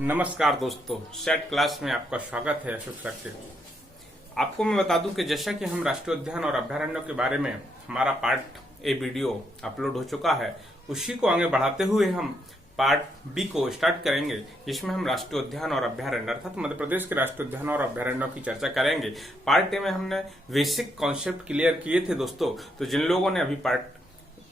नमस्कार दोस्तों, set class में आपका स्वागत है। अशोक सर के आपको मैं बता दूं कि जैसा कि हम राष्ट्रीय उद्यान और अभ्यारण्यों के बारे में हमारा पार्ट ए वीडियो अपलोड हो चुका है, उसी को आगे बढ़ाते हुए हम पार्ट बी को स्टार्ट करेंगे, जिसमें हम राष्ट्रीय उद्यान और अभ्यारण्य अर्थात मध्य प्रदेश के राष्ट्रीय उद्यान और अभ्यारण्यों की चर्चा करेंगे। पार्ट ए में हमने बेसिक कॉन्सेप्ट क्लियर किए थे दोस्तों, तो जिन लोगों ने अभी पार्ट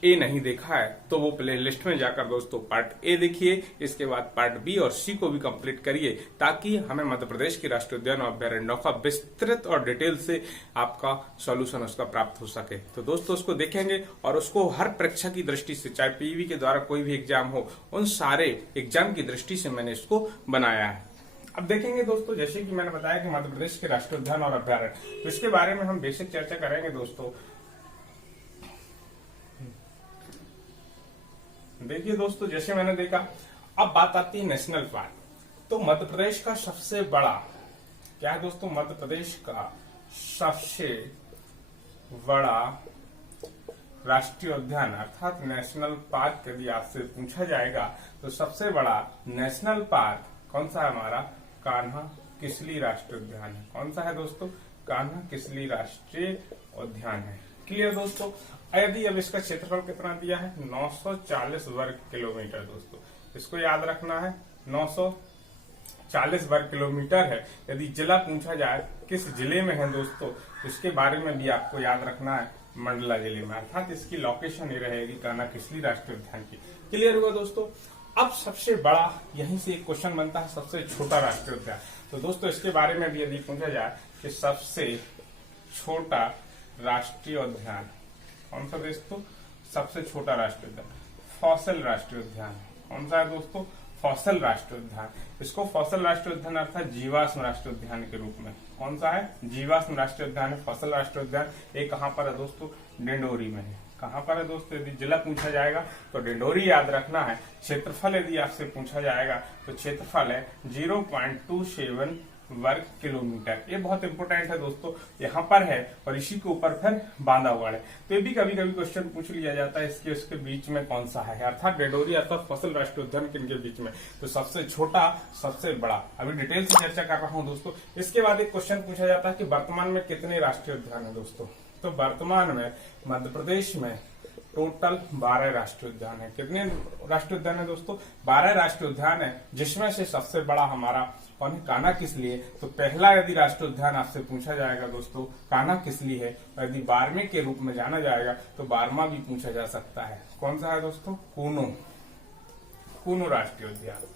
ए नहीं देखा है तो वो प्ले लिस्ट में जाकर दोस्तों पार्ट ए देखिए, इसके बाद पार्ट बी और सी को भी कंप्लीट करिए, ताकि हमें मध्य प्रदेश की राष्ट्रीय उद्यान और अभ्यारण्यों का विस्तृत और डिटेल से आपका सॉल्यूशन उसका प्राप्त हो सके। तो दोस्तों उसको देखेंगे और उसको हर परीक्षा की दृष्टि से, चाहे पीवी के द्वारा कोई भी एग्जाम हो, उन सारे एग्जाम की दृष्टि से मैंने इसको बनाया है। अब देखेंगे दोस्तों, जैसे कि मैंने बताया कि मध्य प्रदेश के राष्ट्रीय उद्यान और अभ्यारण्य, तो इसके बारे में हम बेसिक चर्चा करेंगे दोस्तों। देखिए दोस्तों, जैसे मैंने देखा, अब बात आती है नेशनल पार्क। तो मध्य प्रदेश का सबसे बड़ा क्या है दोस्तों? मध्य प्रदेश का सबसे बड़ा राष्ट्रीय उद्यान अर्थात नेशनल पार्क यदि आपसे पूछा जाएगा तो सबसे बड़ा नेशनल पार्क कौन सा है? हमारा कान्हा किसली राष्ट्रीय उद्यान है। कौन सा है दोस्तों? कान्हा किसली राष्ट्रीय उद्यान है। क्लियर दोस्तों? यदि अब इसका क्षेत्रफल कितना दिया है? 940 वर्ग किलोमीटर दोस्तों, इसको याद रखना है। 940 वर्ग किलोमीटर है। यदि जिला पूछा जाए किस जिले में है दोस्तों, इसके बारे में भी आपको याद रखना है, मंडला जिले में, अर्थात इसकी लोकेशन ये रहेगी कान्हा किसली राष्ट्रीय उद्यान की। क्लियर हुआ दोस्तों? अब सबसे बड़ा, यहीं से एक क्वेश्चन बनता है, सबसे छोटा राष्ट्रीय उद्यान। तो दोस्तों इसके बारे में भी यदि पूछा जाए कि सबसे छोटा राष्ट्रीय उद्यान कौन सा दोस्तों? सबसे छोटा राष्ट्रीय उद्यान फॉसिल राष्ट्रीय उद्यान। कौन सा है दोस्तों? फॉसिल राष्ट्रीय उद्यान। इसको फॉसिल राष्ट्रीय उद्यान अर्थात जीवाश्म राष्ट्रीय उद्यान के रूप में, कौन सा है? जीवाश्म राष्ट्रीय उद्यान है, फॉसिल राष्ट्रीय उद्यान। ये कहाँ पर है दोस्तों? डिंडोरी में है। कहाँ पर है दोस्तों? यदि जिला पूछा जाएगा तो डिंडोरी याद रखना है। क्षेत्रफल यदि आपसे पूछा जाएगा तो क्षेत्रफल है 0.27 वर्ग किलोमीटर। ये बहुत इंपोर्टेंट है दोस्तों, यहाँ पर है और इसी के ऊपर फिर बांधा हुआ है। तो ये भी कभी कभी क्वेश्चन पूछ लिया जाता है, इसके उसके बीच में कौन सा है, अर्थात डिंडोरी अर्थात फॉसिल राष्ट्रीय उद्यान किनके बीच में? तो सबसे छोटा सबसे बड़ा। अभी डिटेल से चर्चा कर रहा हूँ दोस्तों। इसके बाद एक क्वेश्चन पूछा जाता है कि वर्तमान में कितने राष्ट्रीय उद्यान है दोस्तों? तो वर्तमान में मध्य प्रदेश में टोटल 12 राष्ट्रीय उद्यान है। कितने राष्ट्रीय उद्यान है दोस्तों? 12 राष्ट्रीय उद्यान है, जिसमें से सबसे बड़ा हमारा कौन है? कान्हा किसली है। तो पहला यदि राष्ट्रीय उद्यान आपसे पूछा जाएगा दोस्तों, कान्हा किसली है। यदि 12वें के रूप में जाना जाएगा तो 12वां भी पूछा जा सकता है। कौन सा है दोस्तों? कूनो राष्ट्रीय उद्यान।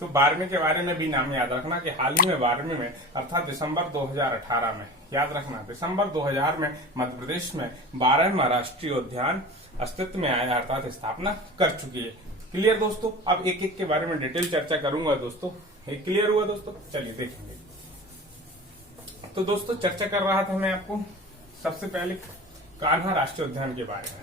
तो 12वें के बारे में भी नाम याद रखना कि हाल ही में 12वें में अर्थात दिसंबर 2018 में, याद रखना दिसंबर 2000 में मध्य प्रदेश में 12वां राष्ट्रीय उद्यान अस्तित्व में आया, अर्थात स्थापना कर चुकी है। क्लियर दोस्तों? अब एक एक के बारे में डिटेल चर्चा करूंगा दोस्तों। ये क्लियर हुआ दोस्तों? चलिए देखेंगे। तो दोस्तों चर्चा कर रहा था मैं आपको सबसे पहले कान्हा राष्ट्रीय उद्यान के बारे में।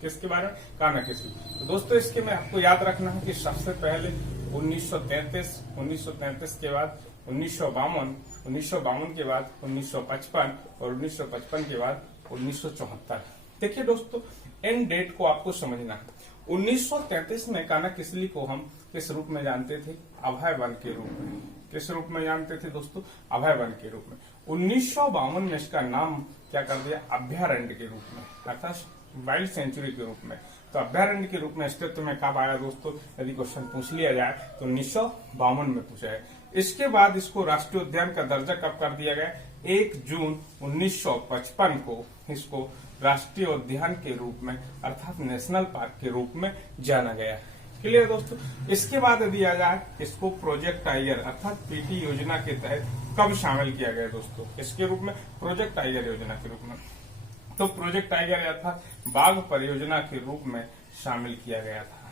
किसके बारे में? कान्हा किसली। तो दोस्तों इसके में आपको याद रखना है कि सबसे पहले 1933 के बाद 1952 के बाद 1955 और 1955 के बाद 1974। देखिए दोस्तों, इन डेट को आपको समझना है। 1933 में कान्हा किसली को हम किस रूप में जानते थे? अभय वन के रूप में। किस रूप में जानते थे दोस्तों? अभय वन के रूप में। 1952 में इसका नाम क्या कर दिया? अभयारण्य के रूप में, अर्थात वाइल्ड सेंचुरी के रूप में। तो अभयारण्य के रूप में अस्तित्व में कब आया दोस्तों? यदि क्वेश्चन पूछ लिया जाए तो 1952 में पूछा है। इसके बाद इसको राष्ट्रीय उद्यान का दर्जा कब कर दिया गया? 1 जून 1955 को इसको राष्ट्रीय उद्यान के रूप में अर्थात नेशनल पार्क के रूप में जाना गया। क्लियर दोस्तों? इसके बाद यदि आ जाए, इसको प्रोजेक्ट टाइगर अर्थात पीटी योजना के तहत कब शामिल किया गया दोस्तों? इसके रूप में प्रोजेक्ट टाइगर योजना के रूप में। तो प्रोजेक्ट टाइगर अर्थात बाघ परियोजना के रूप में शामिल किया गया था।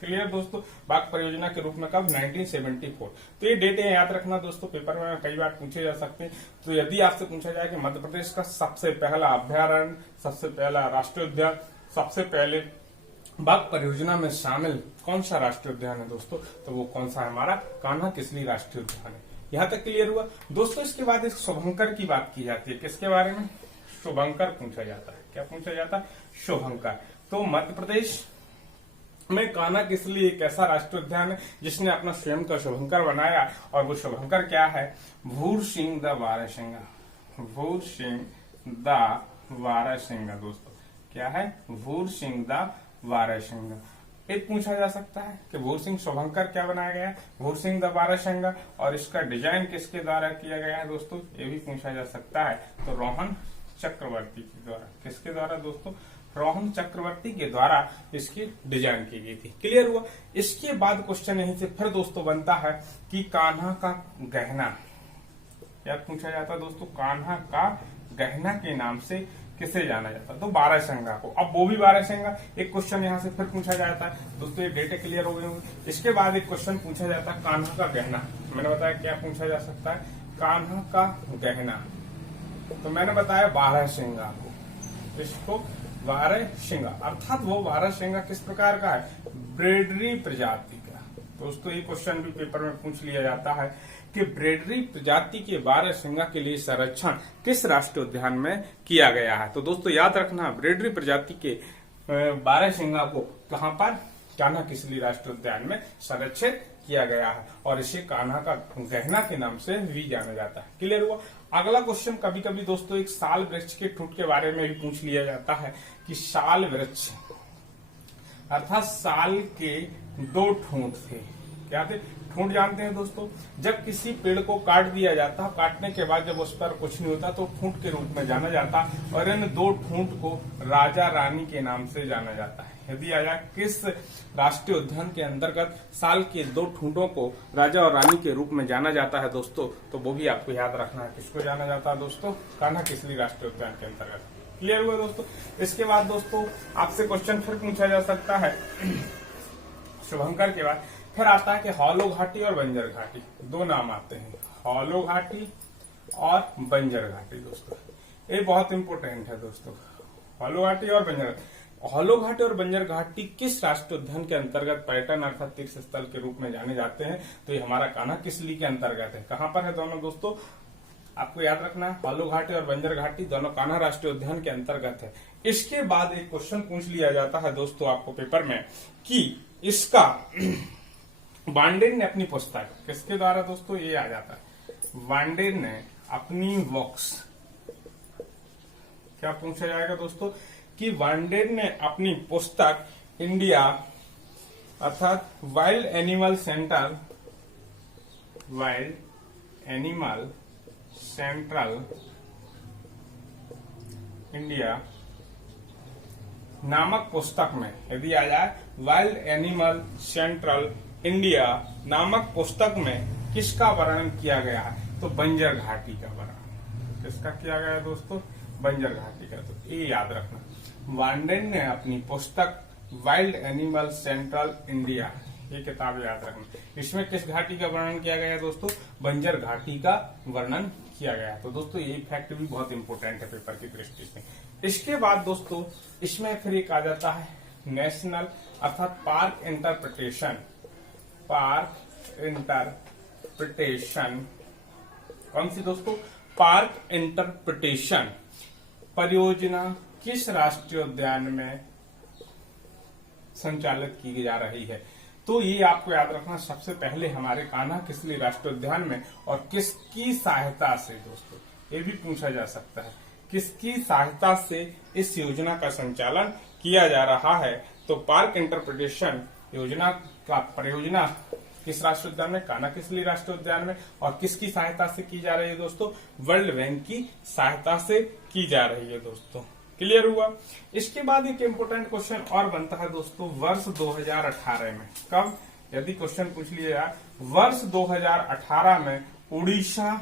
क्लियर दोस्तों? बाघ परियोजना के रूप में कब? 1974। तो ये डेट याद रखना दोस्तों, पेपर में कई बार पूछे जा सकते हैं। तो यदि आपसे पूछा जाए कि मध्य प्रदेश का सबसे पहला अभ्यारण्य, सबसे पहला राष्ट्रीय उद्यान, सबसे पहले बाघ परियोजना में शामिल कौन सा राष्ट्रीय उद्यान है दोस्तों? तो वो कौन सा है? हमारा कान्हा किसली राष्ट्रीय उद्यान है। यहाँ तक क्लियर हुआ दोस्तों? इसके बाद इस शुभंकर की बात की जाती है। किसके बारे में? शुभंकर पूछा जाता है। क्या पूछा जाता है? शुभंकर। तो मध्य प्रदेश में कान्हा किसली एक ऐसा राष्ट्रीय उद्यान है जिसने अपना स्वयं का शुभंकर बनाया, और वो शुभंकर क्या है? Bhoor Singh the barasingha. Bhoor Singh the बारहसिंगा दोस्तों, क्या है? भूरसिंह द बारहसिंगा। एक पूछा जा सकता है कि भूरसिंह शुभंकर क्या बनाया गया है? भूरसिंह द बारहसिंगा। और इसका डिजाइन किसके द्वारा किया गया है दोस्तों? ये भी पूछा जा सकता है। तो रोहन चक्रवर्ती के द्वारा। किसके द्वारा दोस्तों? रोहन चक्रवर्ती के द्वारा इसकी डिजाइन की गई थी। क्लियर हुआ? इसके बाद क्वेश्चन यहीं से फिर दोस्तों बनता है कि कान्हा का गहना क्या पूछा जाता है दोस्तों? कान्हा का गहना के नाम से किसे जाना जाता? तो बारहसिंगा को। अब वो भी बारहसिंगा। एक क्वेश्चन यहाँ से फिर पूछा जाता है दोस्तों। ये डेटे क्लियर हो गए होंगे। इसके बाद एक क्वेश्चन पूछा जाता है कान्हा का गहना। मैंने बताया क्या पूछा जा सकता है? कान्हा का गहना। तो मैंने बताया बारहसिंगा को। इसको बारहसिंगा, अर्थात वो बारहसिंगा किस प्रकार का है? ब्रेडरी प्रजाति का। दोस्तों ये क्वेश्चन भी पेपर में पूछ लिया जाता है कि ब्रेडरी प्रजाति के बारहसिंगा के लिए संरक्षण किस राष्ट्रीय उद्यान में किया गया है? तो दोस्तों याद रखना, ब्रेडरी प्रजाति के बारहसिंगा को कहां पर? कान्हा किसली राष्ट्रीय उद्यान में संरक्षित किया गया है, और इसे कान्हा का गहना के नाम से भी जाना जाता है। क्लियर हुआ? अगला क्वेश्चन कभी कभी दोस्तों एक साल वृक्ष के ठूंठ के बारे में भी पूछ लिया जाता है कि साल वृक्ष अर्थात साल के 2 ठूंठ थे। क्या थे? ठूंठ जानते हैं दोस्तों, जब किसी पेड़ को काट दिया जाता, काटने के बाद जब उस पर कुछ नहीं होता तो ठूंठ के रूप में जाना जाता, और इन 2 ठूंठ को राजा रानी के नाम से जाना जाता है। यदि आया किस राष्ट्रीय उद्यान के अंतर्गत साल के 2 ठूंठों को राजा और रानी के रूप में जाना जाता है दोस्तों, तो वो भी आपको याद रखना है। किसको जाना जाता है दोस्तों? कान्हा किसली राष्ट्रीय उद्यान के अंतर्गत। क्लियर हुआ दोस्तों? इसके बाद दोस्तों आपसे क्वेश्चन फिर पूछा जा सकता है शुभंकर के बाद फिर आता है कि हॉलो घाटी और बंजर घाटी। 2 नाम आते हैं, हॉलो घाटी और बंजर घाटी। दोस्तों ये बहुत इंपोर्टेंट है दोस्तों, हॉलो घाटी और बंजर घाटी। हॉलो घाटी और बंजर घाटी किस राष्ट्रीय उद्यान के अंतर्गत पर्यटन अर्थात तीर्थ स्थल के रूप में जाने जाते हैं? तो ये हमारा कान्हा किसली के अंतर्गत है। कहां पर है दोनों दोस्तों? आपको याद रखना है, हॉलो घाटी और बंजर घाटी दोनों कान्हा राष्ट्रीय उद्यान के अंतर्गत है। इसके बाद एक क्वेश्चन पूछ लिया जाता है दोस्तों आपको पेपर में कि इसका वांडेन ने अपनी पुस्तक किसके द्वारा दोस्तों? ये आ जाता है वांडेन ने अपनी वर्क्स। क्या पूछा जाएगा दोस्तों? कि वांडेन ने अपनी पुस्तक इंडिया अर्थात wild animal centre, wild animal central India नामक पुस्तक में, यदि आ जाए वाइल्ड एनिमल सेंट्रल इंडिया नामक पुस्तक में किसका वर्णन किया गया है? तो बंजर घाटी का वर्णन। किसका किया गया है दोस्तों? बंजर घाटी का। तो ये याद रखना, वांडेन ने अपनी पुस्तक वाइल्ड एनिमल सेंट्रल इंडिया, ये किताब याद रखना। इसमें किस घाटी का वर्णन किया गया है दोस्तों? बंजर घाटी का वर्णन किया गया है। तो दोस्तों ये फैक्ट भी बहुत इंपोर्टेंट है पेपर की दृष्टि से। इसके बाद दोस्तों इसमें फिर एक आ जाता है नेशनल अर्थात पार्क इंटरप्रिटेशन। पार्क इंटरप्रिटेशन कौन सी दोस्तों? पार्क इंटरप्रिटेशन परियोजना किस राष्ट्रीय उद्यान में संचालित की जा रही है? तो ये आपको याद रखना, सबसे पहले हमारे कान्हा किसली राष्ट्रीय उद्यान में और किसकी सहायता से दोस्तों, ये भी पूछा जा सकता है, किसकी सहायता से इस योजना का संचालन किया जा रहा है? तो पार्क इंटरप्रिटेशन योजना का परियोजना किस राष्ट्रीय उद्यान में? कान्हा किसली राष्ट्रीय उद्यान में। और किसकी सहायता से की जा रही है दोस्तों? वर्ल्ड बैंक की सहायता से की जा रही है दोस्तों। क्लियर हुआ? इसके बाद एक इम्पोर्टेंट क्वेश्चन और बनता है दोस्तों वर्ष 2018 में। कब? यदि क्वेश्चन पूछ लिया जाए वर्ष 2018 में उड़ीसा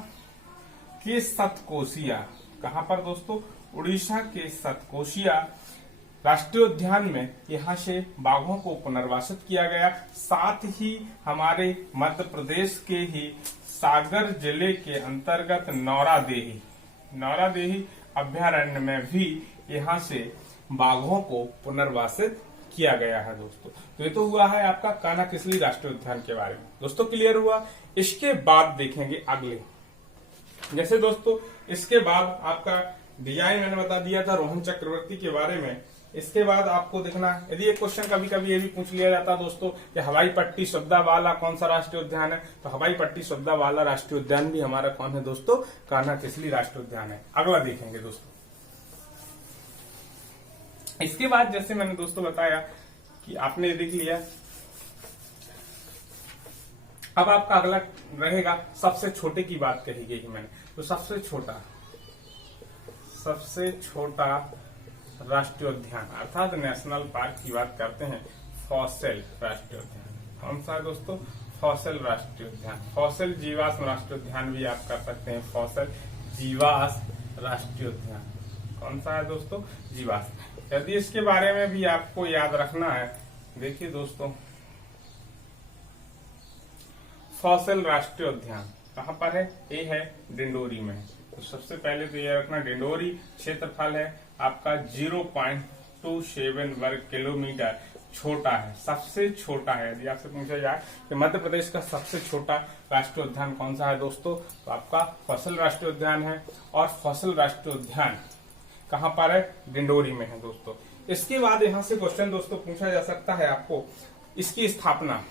के सतकोशिया, कहां पर दोस्तों? उड़ीसा के सतकोशिया राष्ट्रीय उद्यान में यहाँ से बाघों को पुनर्वासित किया गया। साथ ही हमारे मध्य प्रदेश के ही सागर जिले के अंतर्गत नौरादेही अभ्यारण्य में भी यहाँ से बाघों को पुनर्वासित किया गया है दोस्तों। तो ये तो हुआ है आपका कान्हा किसली राष्ट्रीय उद्यान के बारे में दोस्तों। क्लियर हुआ? इसके बाद देखेंगे अगले, जैसे दोस्तों इसके बाद आपका डिजाइन मैंने बता दिया था रोहन चक्रवर्ती के बारे में इसके बाद आपको देखना, यदि एक क्वेश्चन कभी कभी ये भी पूछ लिया जाता दोस्तों कि हवाई पट्टी शब्दावाला कौन सा राष्ट्रीय उद्यान है, तो हवाई पट्टी शब्दावाला राष्ट्रीय उद्यान भी हमारा कौन है दोस्तों, कान्हा किसली राष्ट्रीय उद्यान है। अगला देखेंगे दोस्तों। इसके बाद जैसे मैंने दोस्तों बताया कि आपने देख लिया, अब आपका अगला रहेगा सबसे छोटे की बात कही गई मैंने, तो सबसे छोटा राष्ट्रीय उद्यान अर्थात नेशनल पार्क की बात करते हैं, फॉसिल राष्ट्रीय उद्यान। कौन सा है दोस्तों, फॉसिल राष्ट्रीय उद्यान। फॉसिल जीवाश्म राष्ट्रीय उद्यान भी आप कर सकते हैं, फॉसिल जीवाश्म राष्ट्रीय उद्यान। कौन सा है दोस्तों, जीवाश्म। यदि इसके बारे में भी आपको याद रखना है, देखिए दोस्तों, फॉसिल राष्ट्रीय उद्यान कहाँ पर है, ये है डिंडोरी में। तो सबसे पहले तो ये रखना, डिंडोरी क्षेत्रफल है आपका 0.27 वर्ग किलोमीटर, छोटा है, सबसे छोटा है। यदि आपसे पूछा जाए कि मध्य प्रदेश का सबसे छोटा राष्ट्रीय उद्यान कौन सा है दोस्तों, तो आपका फॉसिल राष्ट्रीय उद्यान है। और फॉसिल राष्ट्रीय उद्यान कहाँ पर है, डिंडोरी में है दोस्तों। इसके बाद यहाँ से क्वेश्चन दोस्तों पूछा जा सकता है आपको, इसकी स्थापना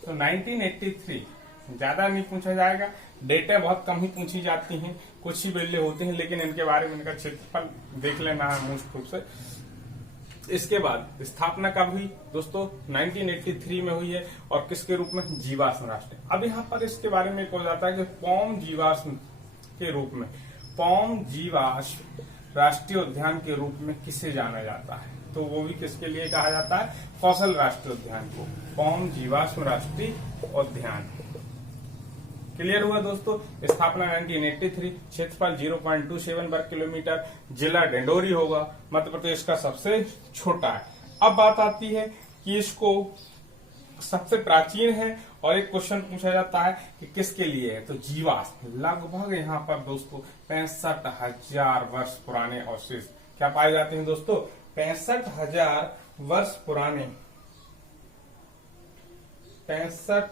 तो 1983, ज्यादा नहीं पूछा जाएगा, डेटें बहुत कम ही पूछी जाती हैं, कुछ ही बिल्ले होते हैं, लेकिन इनके बारे में इनका क्षेत्रफल देख लेना है मुख्य रूप से। इसके बाद स्थापना कब हुई दोस्तों, 1983 में हुई है, और किसके रूप में, जीवाश्म राष्ट्र। अब यहाँ पर इसके बारे में एक हो जाता है कि पौम जीवाश्म के रूप में, पौम जीवाश्म राष्ट्रीय उद्यान के रूप में किसे जाना जाता है, तो वो भी किसके लिए कहा जाता है, फॉसिल राष्ट्रीय उद्यान को, पौम जीवाश्म राष्ट्रीय उद्यान। क्लियर हुआ दोस्तों। स्थापना 1983, क्षेत्रफल 0.27 वर्ग किलोमीटर, जिला डिंडोरी होगा, मध्य प्रदेश का सबसे छोटा है। अब बात आती है कि इसको सबसे प्राचीन है, और एक क्वेश्चन पूछा जाता है कि किसके लिए है, तो जीवाश्म। लगभग यहाँ पर दोस्तों 65,000 वर्ष पुराने अवशेष क्या पाए जाते हैं दोस्तों, 65,000 वर्ष पुराने, 65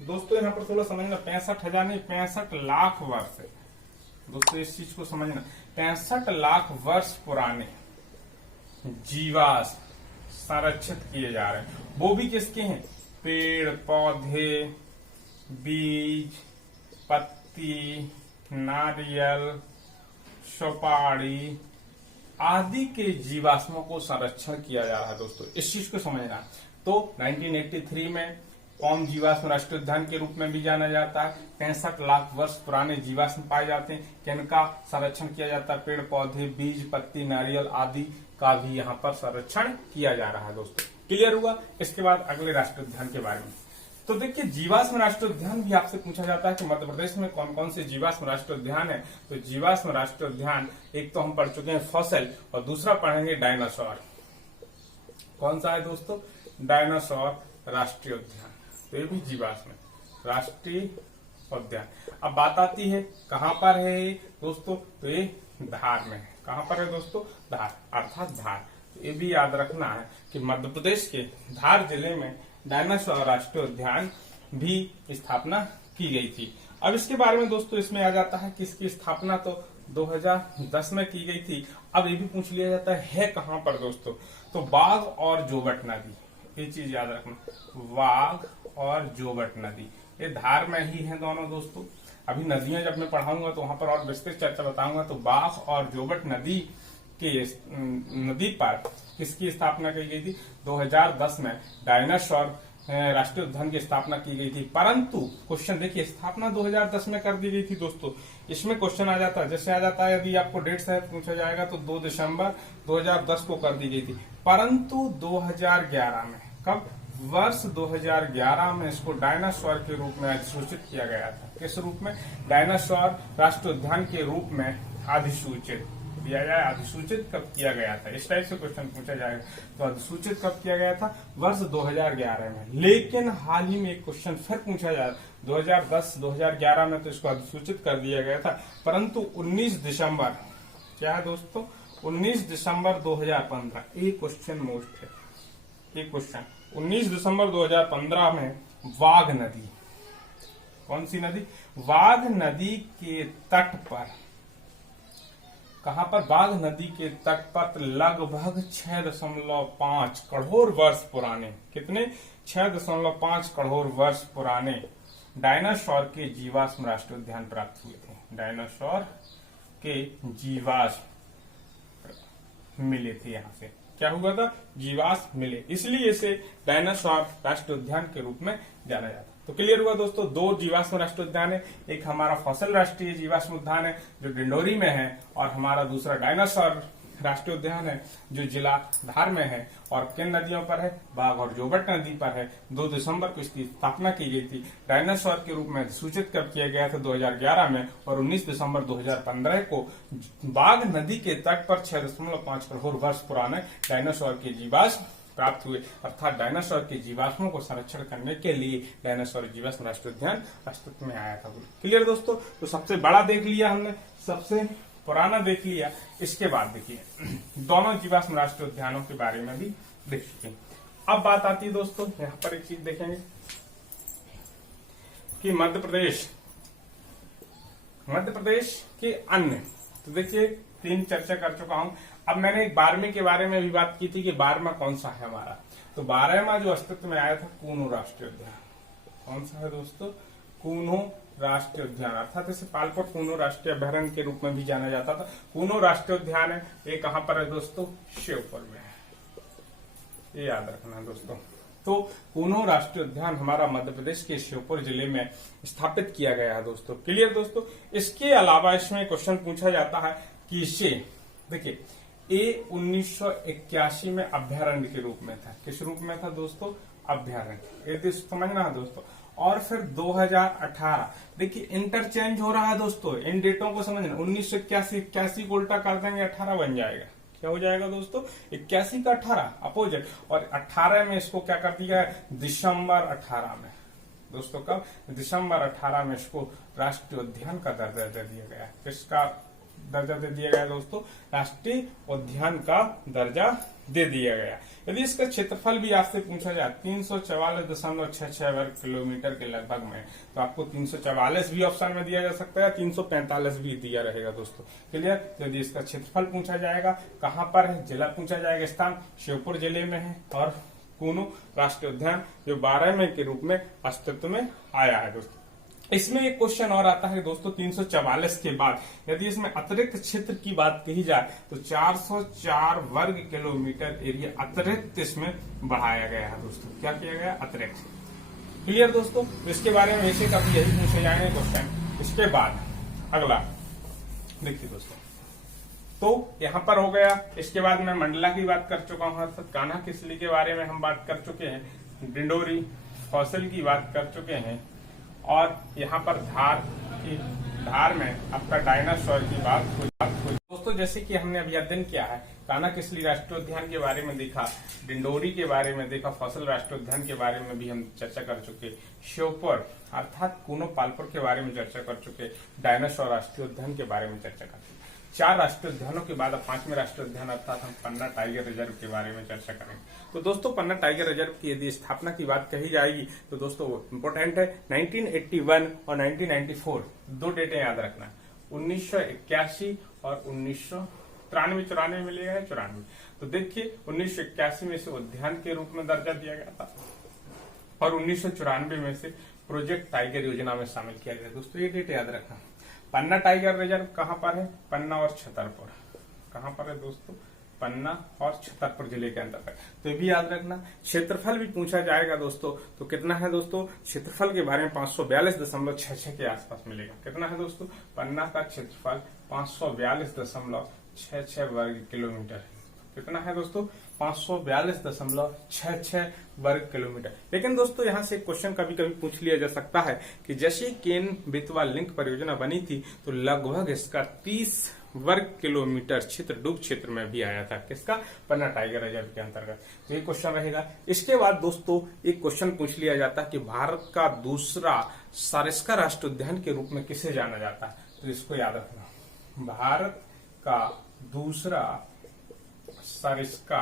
दोस्तों यहाँ पर थोड़ा समझना, 65,000 नहीं 65 लाख वर्ष है दोस्तों, इस चीज को समझना। 65 लाख वर्ष पुराने जीवाश्म संरक्षित किए जा रहे हैं, वो भी किसके हैं, पेड़ पौधे, बीज, पत्ती, नारियल, सुपारी आदि के जीवाश्मों को संरक्षण किया जा रहा है दोस्तों, इस चीज को समझना। तो 1983 में पौम जीवाश्म राष्ट्रीय उद्यान के रूप में भी जाना जाता है। 65 लाख वर्ष पुराने जीवाश्म पाए जाते हैं, किनका संरक्षण किया जाता है, पेड़ पौधे, बीज, पत्ती, नारियल आदि का भी यहाँ पर संरक्षण किया जा रहा है दोस्तों। क्लियर हुआ। इसके बाद अगले राष्ट्रीय उद्यान के बारे में, तो देखिए जीवाश्म राष्ट्रीय उद्यान भी आपसे पूछा जाता है कि मध्य प्रदेश में कौन कौन से जीवाश्म राष्ट्रीय उद्यान है। तो जीवाश्म राष्ट्रीय उद्यान एक तो हम पढ़ चुके हैं फॉसिल, और दूसरा पढ़ेंगे डायनासोर। कौन सा है दोस्तों, डायनासोर राष्ट्रीय उद्यान, तो ये भी जीवाश्म राष्ट्रीय उद्यान। अब बात आती है कहाँ पर है दोस्तों, तो ये धार में है। कहाँ पर है दोस्तों, धार, अर्थात धार। तो ये भी याद रखना है कि मध्य प्रदेश के धार जिले में डायनासोर राष्ट्रीय उद्यान भी स्थापना की गई थी। अब इसके बारे में दोस्तों इसमें आ जाता है कि इसकी स्थापना तो 2010 में की गई थी। अब ये भी पूछ लिया जाता है कहाँ पर दोस्तों, तो बाघ और जोबट नदी, ये चीज याद रखना, बाघ और जोबट नदी ये धार में ही है दोनों दोस्तों। अभी नदियां जब मैं पढ़ाऊंगा तो वहां पर और विस्तृत चर्चा बताऊंगा। तो बाघ और जोबट नदी के नदी पर किसकी स्थापना की गई थी, 2010 में डायनासोर राष्ट्रीय उद्यान की स्थापना की गई थी। परंतु क्वेश्चन देखिए, स्थापना 2010 में कर दी गई थी दोस्तों। इसमें क्वेश्चन आ जाता है, जैसे आ जाता है, यदि आपको डेट सहित पूछा जाएगा तो 2 दिसंबर 2010 को कर दी गई थी। परंतु 2011 में, कब, वर्ष 2011 में इसको डायनासोर के रूप में अधिसूचित किया गया था। किस रूप में, डायनासोर राष्ट्रीय उद्यान के रूप में अधिसूचित दिया जाए। अधिसूचित कब किया गया था, इस टाइप से क्वेश्चन पूछा जाएगा। तो अधिसूचित कब किया गया था, वर्ष 2011 में। लेकिन हाल ही में एक क्वेश्चन फिर पूछा जाए 2010-2011 में, तो इसको अधिसूचित कर दिया गया था। परंतु 19 दिसंबर, क्या है दोस्तों, 19 दिसंबर 2015, एक क्वेश्चन मोस्ट है, एक क्वेश्चन 19 दिसंबर 2015 में वाघ नदी, कौन सी नदी, वाघ नदी के तट पर कहां पर, बाघ नदी के तट पर लगभग 6.5 करोड़ वर्ष पुराने, कितने, 6.5 करोड़ वर्ष पुराने डायनासोर के जीवाश्म राष्ट्रीय उद्यान प्राप्त हुए थे। डायनासोर के जीवाश्म मिले थे, यहां से क्या हुआ था, जीवाश्म मिले, इसलिए इसे डायनासोर राष्ट्रीय उद्यान के रूप में जाना जाता। तो क्लियर हुआ दोस्तों, दो जीवाश्म राष्ट्रीय उद्यान है, एक हमारा फॉसिल राष्ट्रीय जीवाश्म उद्यान है जो डिंडोरी में है, और हमारा दूसरा डायनासोर राष्ट्रीय उद्यान है जो जिला धार में है, और किन नदियों पर है, बाघ और जोबट नदी पर है। 2 दिसंबर को इसकी स्थापना की गई थी। डायनासोर के रूप में सूचित कब किया गया था, 2011 में, और 19 दिसंबर 2015 को बाघ नदी के तट पर 6.5 करोड़ वर्ष पुराने डायनासोर के जीवाश्म प्राप्त हुए, अर्थात डायनासोर के जीवाश्मों को संरक्षण करने के लिए डायनासोर जीवाश्म राष्ट्रीय उद्यान अस्तित्व में आया था। क्लियर दोस्तों, तो सबसे बड़ा देख लिया हमने, सबसे पुराना देख लिया, इसके बाद देखिए दोनों जीवाश्म राष्ट्रीय उद्यानों के बारे में भी देख चुके। अब बात आती है दोस्तों, यहाँ पर एक चीज देखेंगे कि मध्य प्रदेश के अन्य, तो देखिए 3 चर्चा कर चुका हूं। अब मैंने एक 12वें के बारे में भी बात की थी कि 12वां कौन सा है हमारा, तो 12वां जो अस्तित्व में आया था कूनो राष्ट्रीय उद्यान। कौन सा है दोस्तों, कूनो राष्ट्रीय उद्यान, अर्थात इसे पालकोट कूनो राष्ट्रीय अभयारण्य के रूप में भी जाना जाता था। कूनो राष्ट्रीय उद्यान है, ये कहां पर है दोस्तों, श्योपुर में है, ये याद रखना दोस्तों। तो कूनो राष्ट्रीय उद्यान हमारा मध्य प्रदेश के श्योपुर जिले में स्थापित किया गया है दोस्तों। क्लियर दोस्तों, इसके अलावा इसमें क्वेश्चन पूछा जाता है कि इसे देखिए, ये 1981 में अभ्यारण्य के रूप में था। किस रूप में था दोस्तों, अभ्यारण्य, ये समझना है दोस्तों। और फिर 2018, देखिए इंटरचेंज हो रहा है दोस्तों, इन डेटों को समझना। 1981 को उल्टा कर देंगे 18 बन जाएगा, क्या हो जाएगा दोस्तों, 81 का 18 अपोजिट, और 18 में इसको क्या कर दिया है, दिसंबर 18 में दोस्तों, कब, दिसंबर 18 में इसको राष्ट्रीय उद्यान का दर्जा दे दिया गया। किसका दर्जा दे दिया गया दोस्तों, राष्ट्रीय उद्यान का दर्जा दे दिया गया। यदि इसका क्षेत्रफल भी आपसे पूछा जाए 344.66 वर्ग किलोमीटर के लगभग में, तो आपको 344 भी ऑप्शन में दिया जा सकता है, 345 भी दिया रहेगा दोस्तों। क्लियर, यदि इसका क्षेत्रफल पूछा जाएगा, कहां पर है, जिला पूछा जाएगा, स्थान श्योपुर जिले में है, और कूनो राष्ट्रीय उद्यान जो 12वें के रूप में अस्तित्व में आया है दोस्तों। इसमें एक क्वेश्चन और आता है दोस्तों, 344 के बाद यदि इसमें अतिरिक्त क्षेत्र की बात कही जाए तो 404 वर्ग किलोमीटर एरिया अतिरिक्त इसमें बढ़ाया गया है दोस्तों। क्या किया गया, अतिरिक्त। क्लियर दोस्तों, इसके बारे में वैसे कभी यही पूछे जाएंगे क्वेश्चन। इसके बाद अगला देखिए दोस्तों, तो यहाँ पर हो गया। इसके बाद मैं मंडला की बात कर चुका हूँ, अर्थात कान्हा किसली के बारे में हम बात कर चुके हैं, डिंडोरी फॉसिल की बात कर चुके हैं, और यहाँ पर धार में आपका डायनासोर की बात हुई। दोस्तों जैसे कि हमने अभी अध्ययन किया है, कान्हा किसली राष्ट्रीय उद्यान के बारे में देखा, डिंडोरी के बारे में देखा, फॉसिल राष्ट्रीय उद्यान के बारे में भी हम चर्चा कर चुके, श्योपुर अर्थात कूनो पालपुर के बारे में चर्चा कर चुके, डायनासोर राष्ट्रीय उद्यान के बारे में चर्चा कर चुके। 4 राष्ट्रीय उद्यानों के बाद अब 5वें राष्ट्रीय उद्यान अर्थात हम पन्ना टाइगर रिजर्व के बारे में चर्चा करेंगे। तो दोस्तों पन्ना टाइगर रिजर्व की यदि स्थापना की बात कही जाएगी तो दोस्तों इंपोर्टेंट है 1981 और 1994 2 डेटें याद रखना, 1981 और 1993 मिलेगा 94। तो देखिए 1981 में से उद्यान के रूप में दर्जा दिया गया था और 1994 में से प्रोजेक्ट टाइगर योजना में शामिल किया गया। दोस्तों ये डेट याद रखना। पन्ना टाइगर रिजर्व कहां पर है, पन्ना और छतरपुर। कहां पर है दोस्तों, पन्ना और छतरपुर जिले के अंतर्गत। तो ये भी याद रखना। क्षेत्रफल भी पूछा जाएगा दोस्तों, तो कितना है दोस्तों, क्षेत्रफल के बारे में 542.66 के आसपास मिलेगा। कितना है दोस्तों, पन्ना का क्षेत्रफल 542.66 वर्ग किलोमीटर। कितना है दोस्तों, 542.66 वर्ग किलोमीटर। लेकिन दोस्तों यहाँ से क्वेश्चन कभी कभी पूछ लिया जा सकता है कि जैसे केन बेतवा लिंक परियोजना बनी थी तो लगभग इसका 30 वर्ग किलोमीटर क्षेत्र डूब क्षेत्र में भी आया था। किसका, पन्ना टाइगर रिजर्व के अंतर्गत। तो ये क्वेश्चन रहेगा। इसके बाद दोस्तों एक क्वेश्चन पूछ लिया जाता है कि भारत का दूसरा सरिस्का राष्ट्रीय उद्यान के रूप में किसे जाना जाता है, तो इसको याद रखना। भारत का दूसरा सरिस्का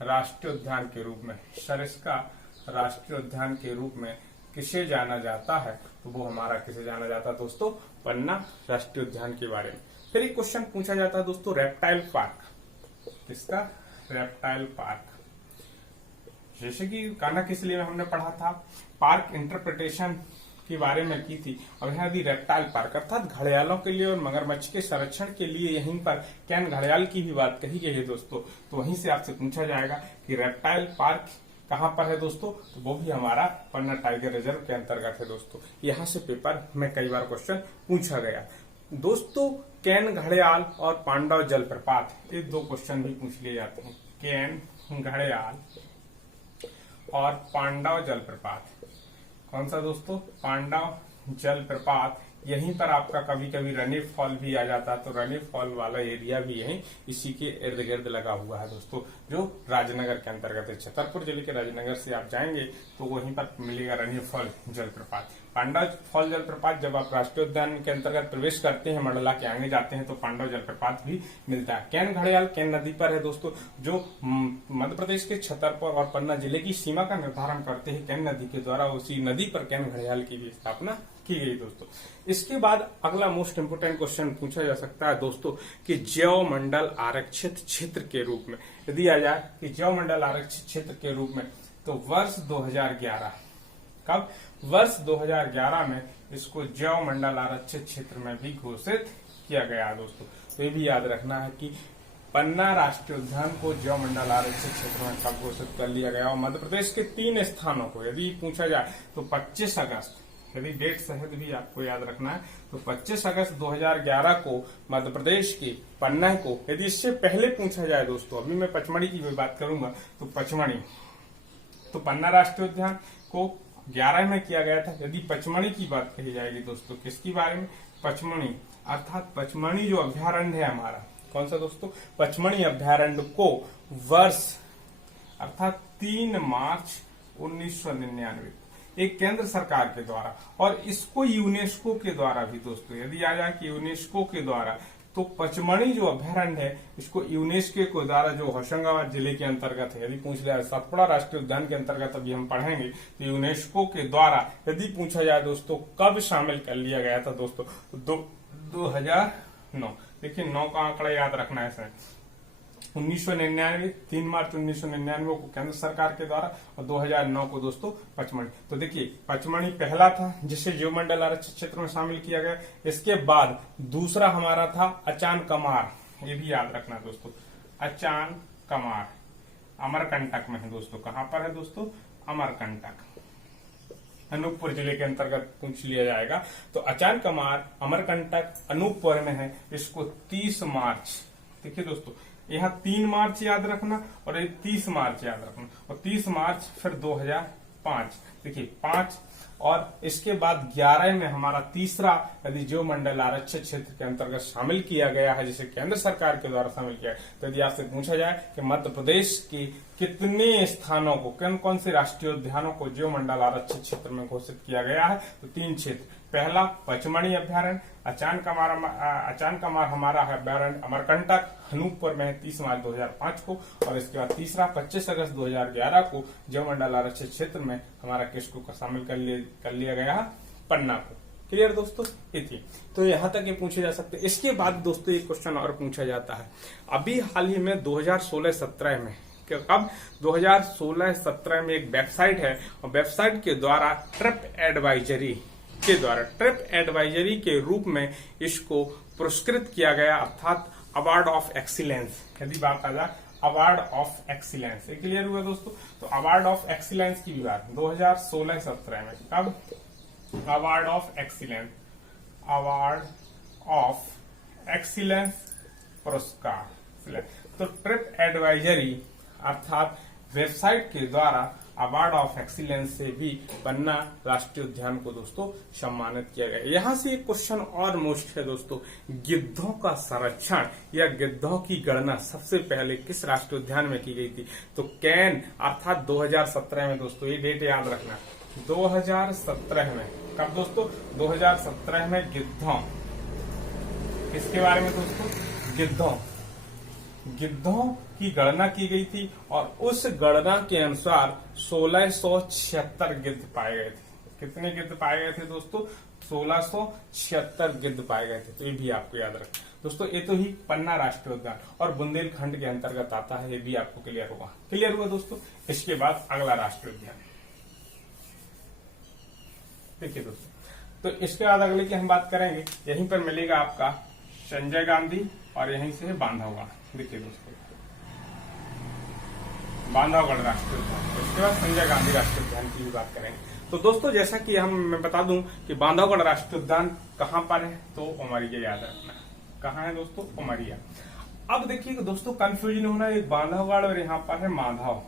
राष्ट्रीय उद्यान के रूप में, सरिस्का राष्ट्रीय उद्यान के रूप में किसे जाना जाता है, तो वो हमारा किसे जाना जाता है दोस्तों, पन्ना राष्ट्रीय उद्यान के बारे में। फिर एक क्वेश्चन पूछा जाता है दोस्तों रेप्टाइल पार्क, किसका? Reptile park. जैसे कि कान्हा किसली में हमने पढ़ा था, पार्क इंटरप्रिटेशन के बारे में की थी, और यहाँ भी रेप्टाइल पार्क अर्थात घड़ियालों के लिए और मगरमच्छ के संरक्षण के लिए यहीं पर कैन घड़ियाल की भी बात कही गई है दोस्तों। तो वहीं से आपसे पूछा जाएगा कि रेप्टाइल पार्क कहाँ पर है दोस्तों, तो वो भी हमारा पन्ना टाइगर रिजर्व के अंतर्गत है दोस्तों। यहाँ से पेपर में कई बार क्वेश्चन पूछा गया दोस्तों। कैन घड़ियाल और पांडव जलप्रपात, ये दो क्वेश्चन भी पूछ लिए जाते हैं। कैन घड़ियाल और पांडव जलप्रपात, कौन सा दोस्तों? पांडव जलप्रपात। यहीं पर आपका कभी कभी रनी फॉल भी आ जाता है, तो रनी फॉल वाला एरिया भी यहीं इसी के इर्द गिर्द लगा हुआ है दोस्तों, जो राजनगर के अंतर्गत है। छतरपुर जिले के राजनगर से आप जाएंगे तो वहीं पर मिलेगा रनी फॉल जलप्रपात। पांडव फॉल जलप्रपात जब आप राष्ट्रीय उद्यान के अंतर्गत प्रवेश करते हैं, मंडला के आगे जाते हैं, तो पांडव जलप्रपात भी मिलता है। कैन घड़ियाल कैन नदी पर है दोस्तों, जो मध्य प्रदेश के छतरपुर और पन्ना जिले की सीमा का निर्धारण करते हैं कैन नदी के द्वारा। उसी नदी पर कैन घड़ियाल की भी स्थापना की गई दोस्तों। इसके बाद अगला मोस्ट इंपोर्टेंट क्वेश्चन पूछा जा सकता है दोस्तों कि जैव मंडल आरक्षित क्षेत्र के रूप में यदि आ जाए कि जैव मंडल आरक्षित क्षेत्र के रूप में, तो वर्ष 2011, कब? वर्ष 2011 में इसको जैव मंडल आरक्षित क्षेत्र में भी घोषित किया गया दोस्तों। तो ये भी याद रखना है कि पन्ना राष्ट्रीय उद्यान को जैव मंडल आरक्षित क्षेत्र में कब घोषित कर लिया गया। और मध्य प्रदेश के 3 स्थानों को यदि पूछा जाए तो 25 अगस्त, यदि डेट सहित भी आपको याद रखना है, तो 25 अगस्त 2011 को मध्य प्रदेश के पन्ना को, यदि इससे पहले पूछा जाए दोस्तों, अभी मैं पचमढ़ी की भी बात करूंगा, तो पचमढ़ी, तो पन्ना राष्ट्रीय उद्यान को 11 में किया गया था। यदि पचमढ़ी की बात कही जाएगी दोस्तों, किसकी बारे में? पचमढ़ी, अर्थात पचमढ़ी जो अभ्यारण्य है हमारा, कौन सा दोस्तों? पचमढ़ी अभ्यारण्य को वर्ष अर्थात 3 मार्च 1999 एक केंद्र सरकार के द्वारा, और इसको यूनेस्को के द्वारा भी दोस्तों, यदि आ जाए कि यूनेस्को के द्वारा, तो पचमढ़ी जो अभ्यारण्य है इसको यूनेस्को के द्वारा, जो होशंगाबाद जिले के अंतर्गत है, यदि पूछ लिया सातपुड़ा राष्ट्रीय उद्यान के अंतर्गत अभी हम पढ़ेंगे, तो यूनेस्को के द्वारा यदि पूछा जाए दोस्तों कब शामिल कर लिया गया था दोस्तों, 2009। देखिए 9 का आंकड़ा याद रखना है। 1999, 3 मार्च 1999 को केंद्र सरकार के द्वारा, और 2009 को दोस्तों पचमढ़ी। तो देखिए पचमढ़ी पहला था जिसे जैव मंडल आरक्षित क्षेत्र में शामिल किया गया। इसके बाद दूसरा हमारा था अचान कमार, ये भी याद रखना दोस्तों। अचान कमार अमरकंटक में है दोस्तों। कहां पर है दोस्तों? अमरकंटक, अनूपपुर जिले के अंतर्गत पूछ लिया जाएगा। तो अचान कमार अमरकंटक अनूपपुर में है। इसको 30 मार्च, देखिए दोस्तों यहाँ 3 मार्च याद रखना और 30 मार्च याद रखना, और 30 मार्च फिर 2005, देखिए 5, और इसके बाद 11 में हमारा तीसरा यदि जैव मंडल आरक्षित क्षेत्र के अंतर्गत शामिल किया गया है, जिसे केंद्र सरकार के द्वारा शामिल किया है। तो यदि आपसे पूछा जाए कि मध्य प्रदेश के कितने स्थानों को, कौन कौन से राष्ट्रीय उद्यानों को जैव मंडल आरक्षित क्षेत्र में घोषित किया गया है, तो 3 क्षेत्र। पहला पचमढ़ी अभ्यारण्य, अचान कमार हमारा अभ्यारण्य अमरकंटक अनूपपुर में 30 मार्च 2005 को, और इसके बाद तीसरा 25 अगस्त 2011 को जैव मंडल आरक्षित क्षेत्र में हमारा किसको शामिल कर लिया गया है? पन्ना को। क्लियर दोस्तों? ये थी। तो यहाँ तक ये पूछे जा सकते। इसके बाद दोस्तों एक क्वेश्चन और पूछा जाता है, अभी हाल ही में 2016-17 में, कब? 2016-17 में एक वेबसाइट है, और वेबसाइट के द्वारा ट्रिप एडवाइजरी के रूप में इसको पुरस्कृत किया गया, अर्थात अवार्ड ऑफ एक्सीलेंस। यदि बात आ जाए अवार्ड ऑफ एक्सीलेंस, क्लियर हुआ दोस्तों? तो अवार्ड ऑफ एक्सीलेंस की भी बात 2016-17 में, कब? अवार्ड ऑफ एक्सीलेंस पुरस्कार। तो ट्रिप एडवाइजरी अर्थात वेबसाइट के द्वारा अवार्ड ऑफ एक्सीलेंस से भी पन्ना राष्ट्रीय उद्यान को दोस्तों सम्मानित किया गया। यहाँ से एक क्वेश्चन और मोस्ट है दोस्तों, गिद्धों का संरक्षण या गिद्धों की गणना सबसे पहले किस राष्ट्रीय उद्यान में की गई थी? तो कैन अर्थात 2017 में दोस्तों, ये डेट याद रखना, 2017 में। कब दोस्तों? 2017 में गिद्धों, किसके बारे में दोस्तों? गिद्धों की गणना की गई थी, और उस गणना के अनुसार 1676 गिद्ध पाए गए थे। कितने गिद्ध पाए गए थे दोस्तों? 1676 गिद्ध पाए गए थे। तो ये भी आपको याद रखना दोस्तों। ये तो ही पन्ना राष्ट्रीय उद्यान और बुंदेलखंड के अंतर्गत आता है, ये भी आपको क्लियर होगा। क्लियर हुआ दोस्तों। इसके बाद अगला राष्ट्रीय उद्यान देखिए दोस्तों, तो इसके बाद अगले की हम बात करेंगे, यहीं पर मिलेगा आपका संजय गांधी और यहीं से बांधवगढ़। देखिए दोस्तों, बांधवगढ़ राष्ट्रीय उद्यान, इसके बाद संजय गांधी राष्ट्रीय उद्यान की भी बात करेंगे। तो दोस्तों जैसा कि मैं बता दूं कि बांधवगढ़ राष्ट्रीय उद्यान कहां पर है, तो उमरिया याद रखना। कहां है दोस्तों? उमरिया। अब देखिए दोस्तों, कंफ्यूजन होना, एक बांधवगढ़ और यहाँ पर है माधव,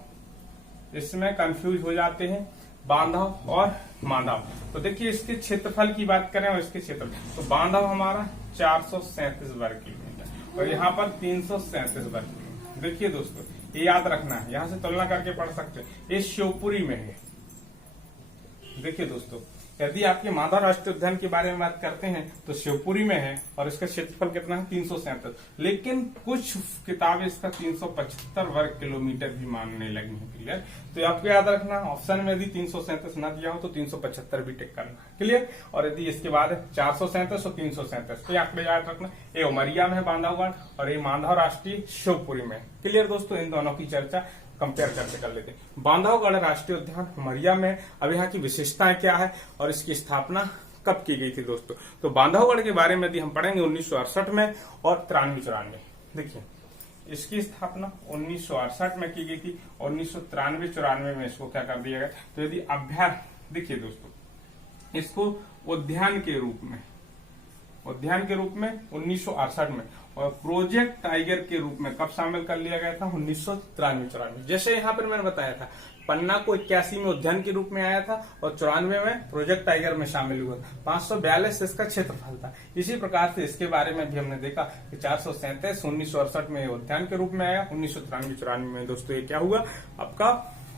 इसमें कंफ्यूज हो जाते हैं बांधव और माधव। तो देखिए इसके क्षेत्रफल की बात करें और इसके क्षेत्रफल, तो बांधव हमारा 437 वर्ग किलोमीटर और यहाँ पर 337 वर्ग किलोमीटर। देखिए दोस्तों, ये याद रखना है, यहाँ से तुलना करके पढ़ सकते हैं। ये शिवपुरी में है। देखिए दोस्तों, यदि आपके माधव राष्ट्रीय उद्यान के बारे में बात करते हैं तो शिवपुरी में है और इसका क्षेत्रफल कितना है? 337। लेकिन कुछ किताबें इसका 375 वर्ग किलोमीटर भी मानने लगी हैं। क्लियर? तो आपको याद रखना, ऑप्शन में यदि 337 न दिया हो तो 375 भी टिक करना। क्लियर? और यदि इसके बाद 437 और 337, तो आंकड़े याद रखना। ये उमरिया में है बांधवगढ़ और ये माधव राष्ट्रीय शिवपुरी में। क्लियर दोस्तों? इन दोनों की चर्चा कंपेयर करके कर लेते हैं। बांधवगढ़ राष्ट्रीय उद्यान उमरिया में, अब यहाँ की विशेषताएं क्या है और इसकी स्थापना कब की गई थी दोस्तों? तो बांधवगढ़ के बारे में यदि हम पढ़ेंगे 1968 में और 93-94। देखिए इसकी स्थापना 1968 में की गई थी और 1993-94 में इसको क्या कर दिया गया। तो यदि अभ्यास, देखिए दोस्तों, इसको उद्यान के रूप में 1968 में और प्रोजेक्ट टाइगर के रूप में कब शामिल कर लिया गया था? 1993-94। जैसे यहाँ पर मैंने बताया था, पन्ना को 81 में उद्यान के रूप में आया था और 94 में प्रोजेक्ट टाइगर में शामिल हुआ था। 542 इसका क्षेत्रफल था। इसी प्रकार से इसके बारे में भी हमने देखा कि 437 1968 में उद्यान के रूप में आया, 1993-94 में दोस्तों ये क्या हुआ? आपका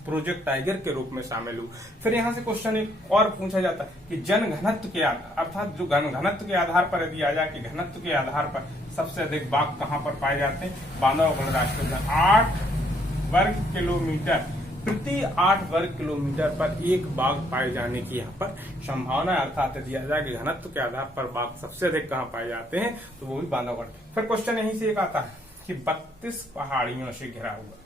प्रोजेक्ट टाइगर के रूप में शामिल हुआ। फिर यहाँ से क्वेश्चन एक और पूछा जाता है कि जन घनत्व के आधार, अर्थात जो घनत्व के आधार पर यदि आ जाए कि घनत्व के आधार पर सबसे अधिक बाघ कहाँ पर पाए जाते हैं? बांधवगढ़ राष्ट्रीय उद्यान। 8 वर्ग किलोमीटर, प्रति 8 वर्ग किलोमीटर पर एक बाघ पाए जाने की यहाँ पर संभावना है। अर्थात यदि आ जाए कि घनत्व के आधार पर बाघ सबसे अधिक कहाँ पाए जाते हैं, तो वो भी बांधवगढ़। फिर क्वेश्चन यहीं से एक आता है कि 32 पहाड़ियों से घिरा हुआ,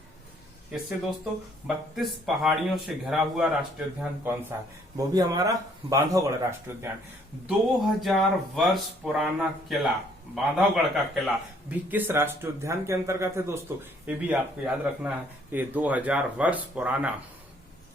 इससे दोस्तों 32 पहाड़ियों से घिरा हुआ राष्ट्रीय उद्यान कौन सा है? वो भी हमारा बांधवगढ़ राष्ट्रीय उद्यान। 2000 वर्ष पुराना किला, बांधवगढ़ का किला भी किस राष्ट्रीय उद्यान के अंतर्गत है दोस्तों? ये भी आपको याद रखना है कि 2000 वर्ष पुराना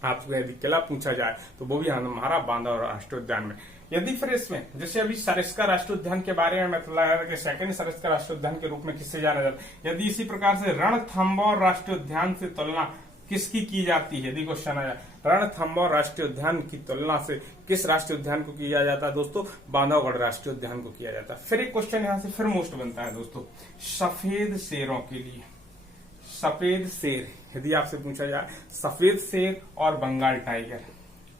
आपको यदि किला पूछा जाए तो वो भी हमारा बांधवगढ़ राष्ट्रीय उद्यान में। यदि फिर इसमें जैसे अभी सरिस्का राष्ट्रीय उद्यान के बारे में मतलब सेकंड सरिस्का राष्ट्रीय उद्यान के रूप में किससे जाना जाता है, यदि इसी प्रकार से रणथंभौर राष्ट्रीय उद्यान से तुलना किसकी की जाती है, यदि क्वेश्चन आया रणथंभौर राष्ट्रीय उद्यान की तुलना से किस राष्ट्रीय उद्यान को किया जाता है दोस्तों? बांधवगढ़ राष्ट्रीय उद्यान को किया जाता है। फिर एक क्वेश्चन यहाँ से फिर मोस्ट बनता है दोस्तों, सफेद शेरों के लिए, सफेद शेर यदि आपसे पूछा जाए, सफेद शेर और बंगाल टाइगर,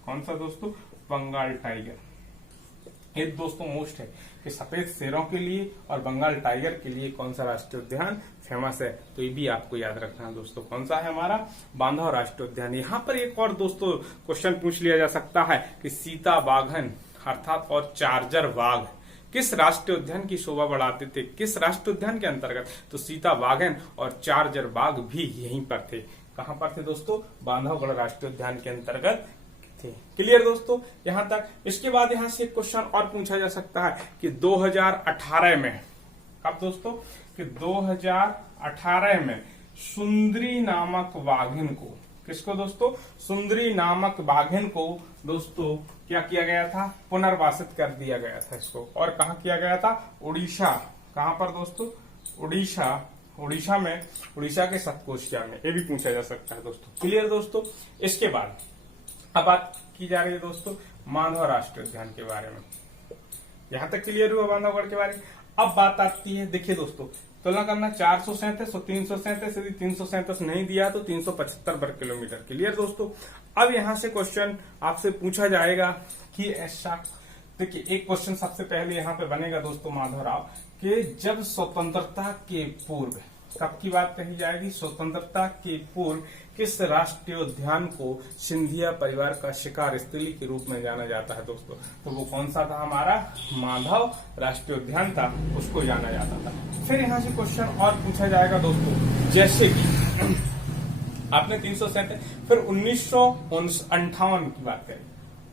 कौन सा दोस्तों? बंगाल टाइगर। ये दोस्तों मोस्ट है कि सफेद शेरों के लिए और बंगाल टाइगर के लिए कौन सा राष्ट्रीय उद्यान फेमस है, तो ये भी आपको याद रखना है दोस्तों। कौन सा है? हमारा बांधव राष्ट्रीय उद्यान। यहाँ पर एक और दोस्तों क्वेश्चन पूछ लिया जा सकता है कि सीता बाघन अर्थात और चार्जर बाघ किस राष्ट्रीय उद्यान की शोभा बढ़ाते थे? किस राष्ट्रीय उद्यान के अंतर्गत? तो सीता बाघन और चार्जर बाघ भी यहीं पर थे। कहां पर थे दोस्तों? बांधवगढ़ राष्ट्रीय उद्यान के अंतर्गत थे। क्लियर दोस्तों यहां तक। इसके बाद यहां से एक क्वेश्चन और पूछा जा सकता है कि 2018 में, अब दोस्तों कि 2018 में सुंदरी नामक बाघिन को, किसको दोस्तों? सुंदरी नामक बाघिन को दोस्तों क्या किया गया था? पुनर्वासित कर दिया गया था इसको। और कहा किया गया था? उड़ीसा। कहां पर दोस्तों? उड़ीसा में, उड़ीसा के सतकोशिया में। ये भी पूछा जा सकता है दोस्तों। क्लियर दोस्तों। इसके बाद अब बात की जा रही है दोस्तों माधव राष्ट्रीय उद्यान के बारे में। यहां तक क्लियर हुआ बांधवगढ़ के बारे में। अब बात आती है, देखिए दोस्तों तुलना करना 437 और 337, यदि 337 नहीं दिया तो 375 वर्ग किलोमीटर। क्लियर दोस्तों। अब यहां से क्वेश्चन आपसे पूछा जाएगा कि ऐसा, देखिए एक क्वेश्चन सबसे पहले यहां पे बनेगा दोस्तों माधवराव कि जब स्वतंत्रता के पूर्व, कब की बात कही जाएगी? स्वतंत्रता के पूर्व किस राष्ट्रीय उद्यान को सिंधिया परिवार का शिकार स्थली के रूप में जाना जाता है दोस्तों? तो वो कौन सा था? हमारा माधव राष्ट्रीय उद्यान था, उसको जाना जाता था। फिर यहाँ से क्वेश्चन और पूछा जाएगा दोस्तों, जैसे कि आपने 337, फिर 1958 की बात करें।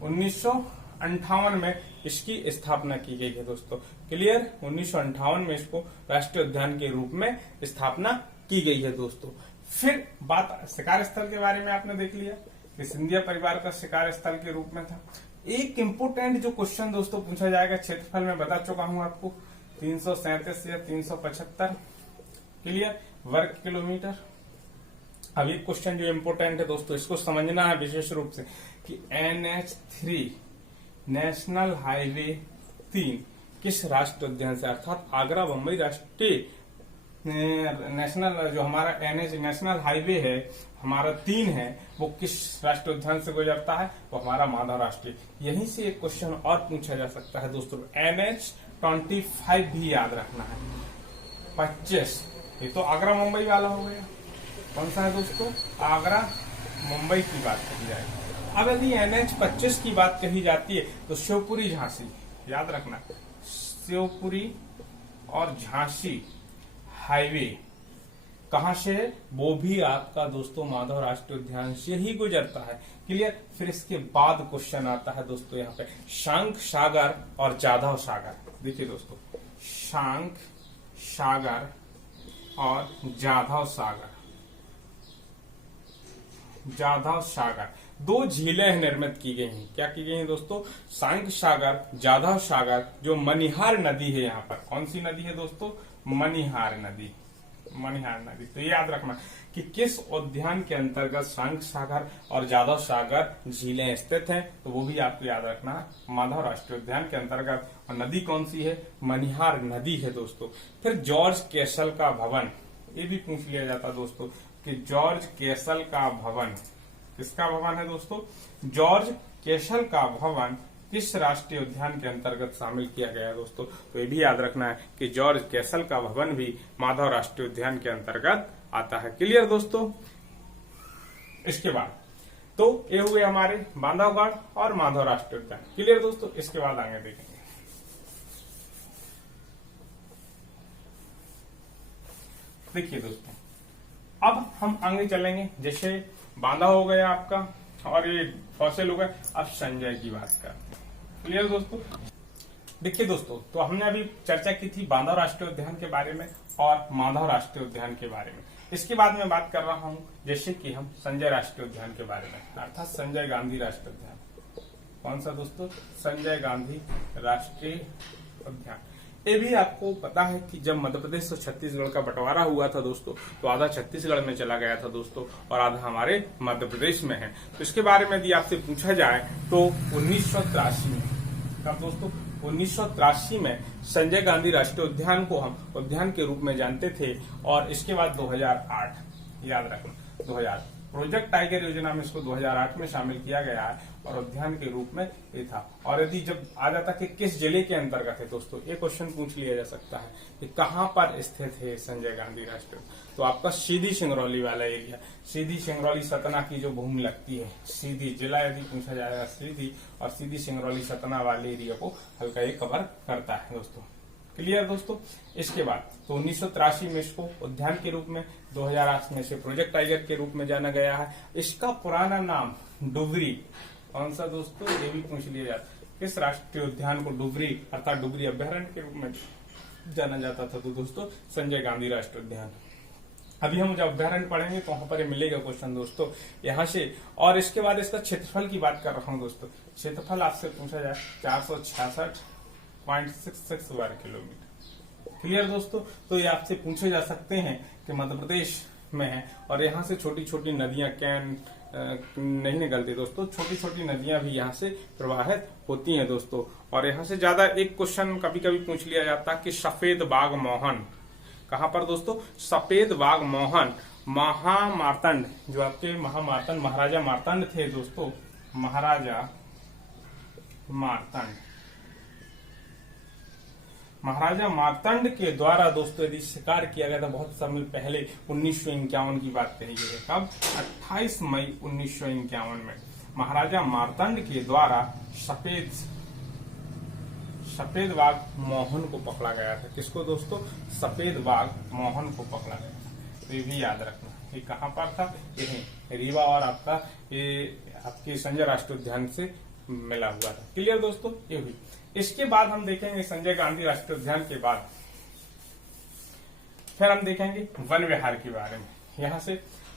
1958 में इसकी स्थापना की गई है दोस्तों। क्लियर? 1958 में इसको राष्ट्रीय उद्यान के रूप में स्थापना की गई है दोस्तों। फिर बात शिकार स्थल के बारे में आपने देख लिया कि सिंधिया परिवार का शिकार स्थल के रूप में था। एक इम्पोर्टेंट जो क्वेश्चन दोस्तों पूछा जाएगा, क्षेत्रफल में बता चुका हूं आपको 337 या 375। क्लियर? वर्ग किलोमीटर। अब एक क्वेश्चन जो इम्पोर्टेंट है दोस्तों, इसको समझना है विशेष रूप से कि NH3 नेशनल हाईवे 3 किस राष्ट्रीय उद्यान से, अर्थात आगरा बम्बई राष्ट्रीय नेशनल जो हमारा NH नेशनल हाईवे है हमारा 3 है, वो किस राष्ट्रीय उद्यान से गुजरता है? वो हमारा माधव राष्ट्रीय। यहीं से एक क्वेश्चन और पूछा जा सकता है दोस्तों, NH25 भी याद रखना है। 25 ये तो आगरा मुंबई वाला हो गया। कौन सा है दोस्तों? आगरा मुंबई की बात कही जाएगी। अब यदि NH25 की बात कही जाती है तो शिवपुरी झांसी याद रखना, शिवपुरी और झांसी हाईवे कहां से है? वो भी आपका दोस्तों माधव राष्ट्रीय उद्यान से ही गुजरता है। क्लियर? फिर इसके बाद क्वेश्चन आता है दोस्तों यहाँ पे शांख सागर और जाधव सागर। देखिए दोस्तों, शांख सागर और जाधव सागर, जाधव सागर दो झीलें निर्मित की गई हैं। क्या की गई हैं दोस्तों? शांख सागर, जाधव सागर, जो मनिहार नदी है यहाँ पर। कौन सी नदी है दोस्तों? मनिहार नदी। मनिहार नदी। तो ये याद रखना कि किस उद्यान के अंतर्गत शांख सागर और जाधव सागर झीलें स्थित हैं, तो वो भी आपको याद रखना है माधव राष्ट्रीय उद्यान के अंतर्गत। और नदी कौन सी है? मनिहार नदी है दोस्तों। फिर जॉर्ज कैसल का भवन, ये भी पूछ लिया जाता दोस्तों कि जॉर्ज कैसल का भवन किसका भवन है दोस्तों? जॉर्ज कैसल का भवन किस राष्ट्रीय उद्यान के अंतर्गत शामिल किया गया है दोस्तों? तो ये भी याद रखना है कि जॉर्ज कैसल का भवन भी माधव राष्ट्रीय उद्यान के अंतर्गत आता है। क्लियर दोस्तों? इसके बाद तो ये हुए हमारे बांधवगढ़ और माधव राष्ट्रीय उद्यान। क्लियर दोस्तों? इसके बाद आगे देखेंगे। देखिए दोस्तों, अब हम आगे चलेंगे। जैसे बांधा हो गया आपका और ये फॉसिल हो गया, अब संजय की बात करते हैं। क्लियर दोस्तों? देखिए दोस्तों, तो हमने अभी चर्चा की थी बांधव राष्ट्रीय उद्यान के बारे में और माधव राष्ट्रीय उद्यान के बारे में। इसके बाद मैं बात कर रहा हूं जैसे कि हम संजय राष्ट्रीय उद्यान के बारे में, अर्थात संजय गांधी राष्ट्रीय उद्यान। कौन सा दोस्तों? संजय गांधी राष्ट्रीय उद्यान। ये भी आपको पता है कि जब मध्य प्रदेश और छत्तीसगढ़ का बंटवारा हुआ था दोस्तों, तो आधा छत्तीसगढ़ में चला गया था दोस्तों और आधा हमारे मध्य प्रदेश में है। तो इसके बारे में यदि आपसे पूछा जाए तो 1983 में, कब दोस्तों? 1983 में संजय गांधी राष्ट्रीय उद्यान को हम उद्यान के रूप में जानते थे। और इसके बाद 2008, याद रखना 2000 प्रोजेक्ट टाइगर योजना में इसको 2008 में शामिल किया गया है और उद्यान के रूप में ये था। और यदि जब आ जाता कि किस जिले के अंतर्गत है दोस्तों, ये क्वेश्चन पूछ लिया जा सकता है कि कहां पर स्थित है संजय गांधी राष्ट्रीय, तो आपका सीधी सिंगरौली वाला एरिया, सीधी सिंगरौली सतना की जो भूमि लगती है, सीधी जिला यदि पूछा जाएगा सीधी, और सीधी सिंगरौली सतना वाले एरिया को हल्का ये कवर करता है दोस्तों। क्लियर दोस्तों? इसके बाद तो 1983 में इसको उद्यान के रूप में, 2008 में इसे प्रोजेक्ट टाइगर के रूप में जाना गया है। इसका पुराना नाम डुबरी, कौन सा दोस्तों? ये भी पूछ लिया जाता है। किस राष्ट्रीय उद्यान को डुबरी अर्थात डुबरी अभ्यारण्य के रूप में जाना जाता था? तो दोस्तों संजय गांधी राष्ट्रीय उद्यान। अभी हम जब अभ्यारण्य पढ़ेंगे तो वहां पर मिलेगा क्वेश्चन दोस्तों यहाँ से। और इसके बाद इसका क्षेत्रफल की बात कर रहा हूँ दोस्तों। क्षेत्रफल आपसे पूछा जाए 466.66 वर्ग किलोमीटर। क्लियर दोस्तों? तो ये आपसे पूछे जा सकते हैं कि मध्य प्रदेश में है और यहाँ से छोटी छोटी नदियां नहीं निकलती दोस्तों, छोटी छोटी नदियां भी यहाँ से प्रवाहित होती हैं दोस्तों। और यहाँ से ज्यादा एक क्वेश्चन कभी कभी पूछ लिया जाता है कि सफेद बाघ मोहन कहाँ पर दोस्तों? सफेद बाघ मोहन महामार्तंड, जो आपके महामार्तंड महाराजा मार्तंड थे दोस्तों, महाराजा मार्तंड महाराजा मार्तंड के द्वारा दोस्तों यदि शिकार किया गया था बहुत समय पहले 1951 की बात कही गई है। कब? 28 मई 1951 में महाराजा मार्तंड के द्वारा सफेद बाघ मोहन को पकड़ा गया था। किसको दोस्तों? सफेद बाघ मोहन को पकड़ा गया था। तो ये भी याद रखना, ये कहाँ पर था? यही रीवा और आपका ये आपके संजय राष्ट्रीय उद्यान से मिला हुआ था। क्लियर दोस्तों? ये हुई। इसके बाद हम देखेंगे संजय गांधी राष्ट्रीय उद्यान के बाद फिर हम देखेंगे वन विहार के बारे में। यहाँ से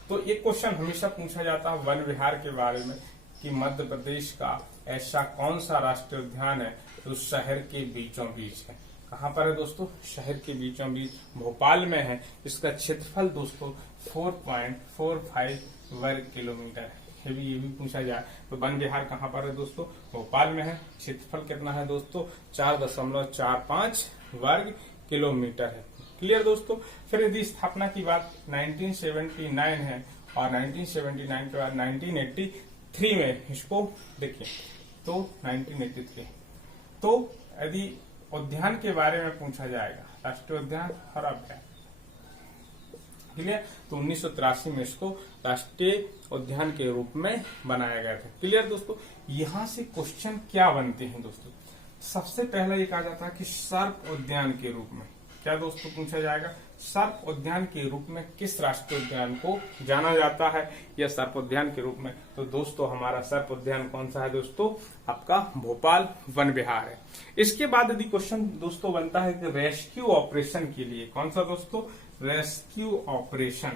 तो एक क्वेश्चन हमेशा पूछा जाता है वन विहार के बारे में कि मध्य प्रदेश का ऐसा कौन सा राष्ट्रीय उद्यान है जो शहर के बीचों बीच है। कहाँ पर है दोस्तों? शहर के बीचों बीच भोपाल में है। इसका क्षेत्रफल दोस्तों 4.45 वर्ग किलोमीटर है। ये भी पूछा जाए तो वन विहार कहाँ पर है दोस्तों? भोपाल में है। क्षेत्रफल कितना है दोस्तों? 4.45 वर्ग किलोमीटर है। क्लियर दोस्तों? फिर यदि स्थापना की बात 1979 है और 1979 के बाद 1983 में इसको देखिए तो 1983 तो यदि उद्यान के बारे में पूछा जाएगा राष्ट्रीय उद्यान और अभ्यारण्य, क्लियर? तो 1983 में इसको राष्ट्रीय उद्यान के रूप में बनाया गया था। क्लियर दोस्तों? यहां से क्वेश्चन क्या बनते हैं दोस्तों? सबसे पहला ये कहा जाता है कि सर्प उद्यान के रूप में क्या दोस्तों पूछा जाएगा? सर्प उद्यान के रूप में किस राष्ट्रीय उद्यान को जाना जाता है या सर्प उद्यान के रूप में? तो दोस्तों हमारा सर्प उद्यान कौन सा है दोस्तों? आपका भोपाल वन विहार है। इसके बाद यदि क्वेश्चन दोस्तों बनता है कि रेस्क्यू ऑपरेशन के लिए कौन सा दोस्तों? रेस्क्यू ऑपरेशन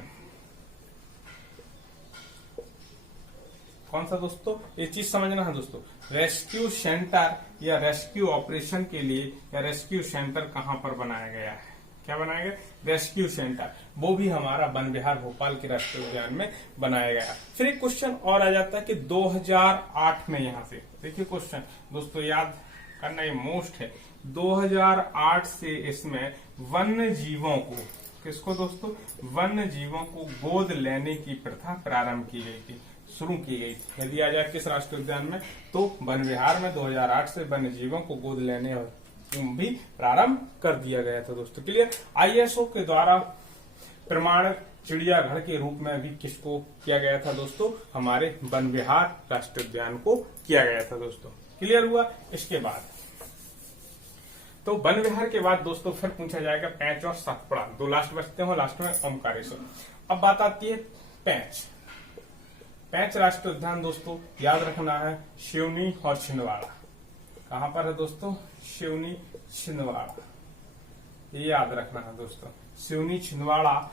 कौन सा दोस्तों? ये चीज समझना है दोस्तों। रेस्क्यू सेंटर या रेस्क्यू ऑपरेशन के लिए या रेस्क्यू सेंटर कहां पर बनाया गया है? क्या बनाया गया? Rescue centre. वो भी हमारा वन विहार भोपाल के राष्ट्रीय उद्यान में बनाया गया। फिर एक क्वेश्चन और आ जाता है कि 2008 में यहाँ से देखिए क्वेश्चन दोस्तों याद करना ये मोस्ट है। 2008 से इसमें वन्य जीवों को किसको दोस्तों? वन्य जीवों को गोद लेने की प्रथा प्रारंभ की गई थी, शुरू की गई थी। यदि आ जाए किस राष्ट्रीय उद्यान में तो वन विहार में 2008 से वन्य जीवों को गोद लेने भी प्रारंभ कर दिया गया था दोस्तों। क्लियर? ISO के द्वारा प्रमाणित चिड़ियाघर के रूप में भी किसको किया गया था दोस्तों? हमारे वन विहार राष्ट्रीय उद्यान को किया गया था दोस्तों। क्लियर हुआ? इसके बाद तो वन विहार के बाद दोस्तों फिर पूछा जाएगा पेंच और सातपुड़ा। दो लास्ट बचते हो, लास्ट में ओमकारेश्वर। अब बात आती है पेंच। पेंच राष्ट्रीय उद्यान दोस्तों याद रखना है सिवनी और छिंदवाड़ा। कहां पर है दोस्तों? सिवनी छिंदवाड़ा, ये याद रखना है दोस्तों। सिवनी छिंदवाड़ा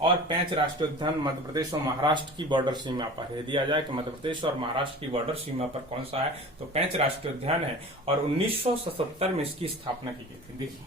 और पेंच राष्ट्रीय उद्यान मध्य प्रदेश और महाराष्ट्र की बॉर्डर सीमा पर है। यदि आ जाए कि मध्य प्रदेश और महाराष्ट्र की बॉर्डर सीमा पर कौन सा है तो पेंच राष्ट्रीय उद्यान है और 1977 में इसकी स्थापना की गई थी। देखिए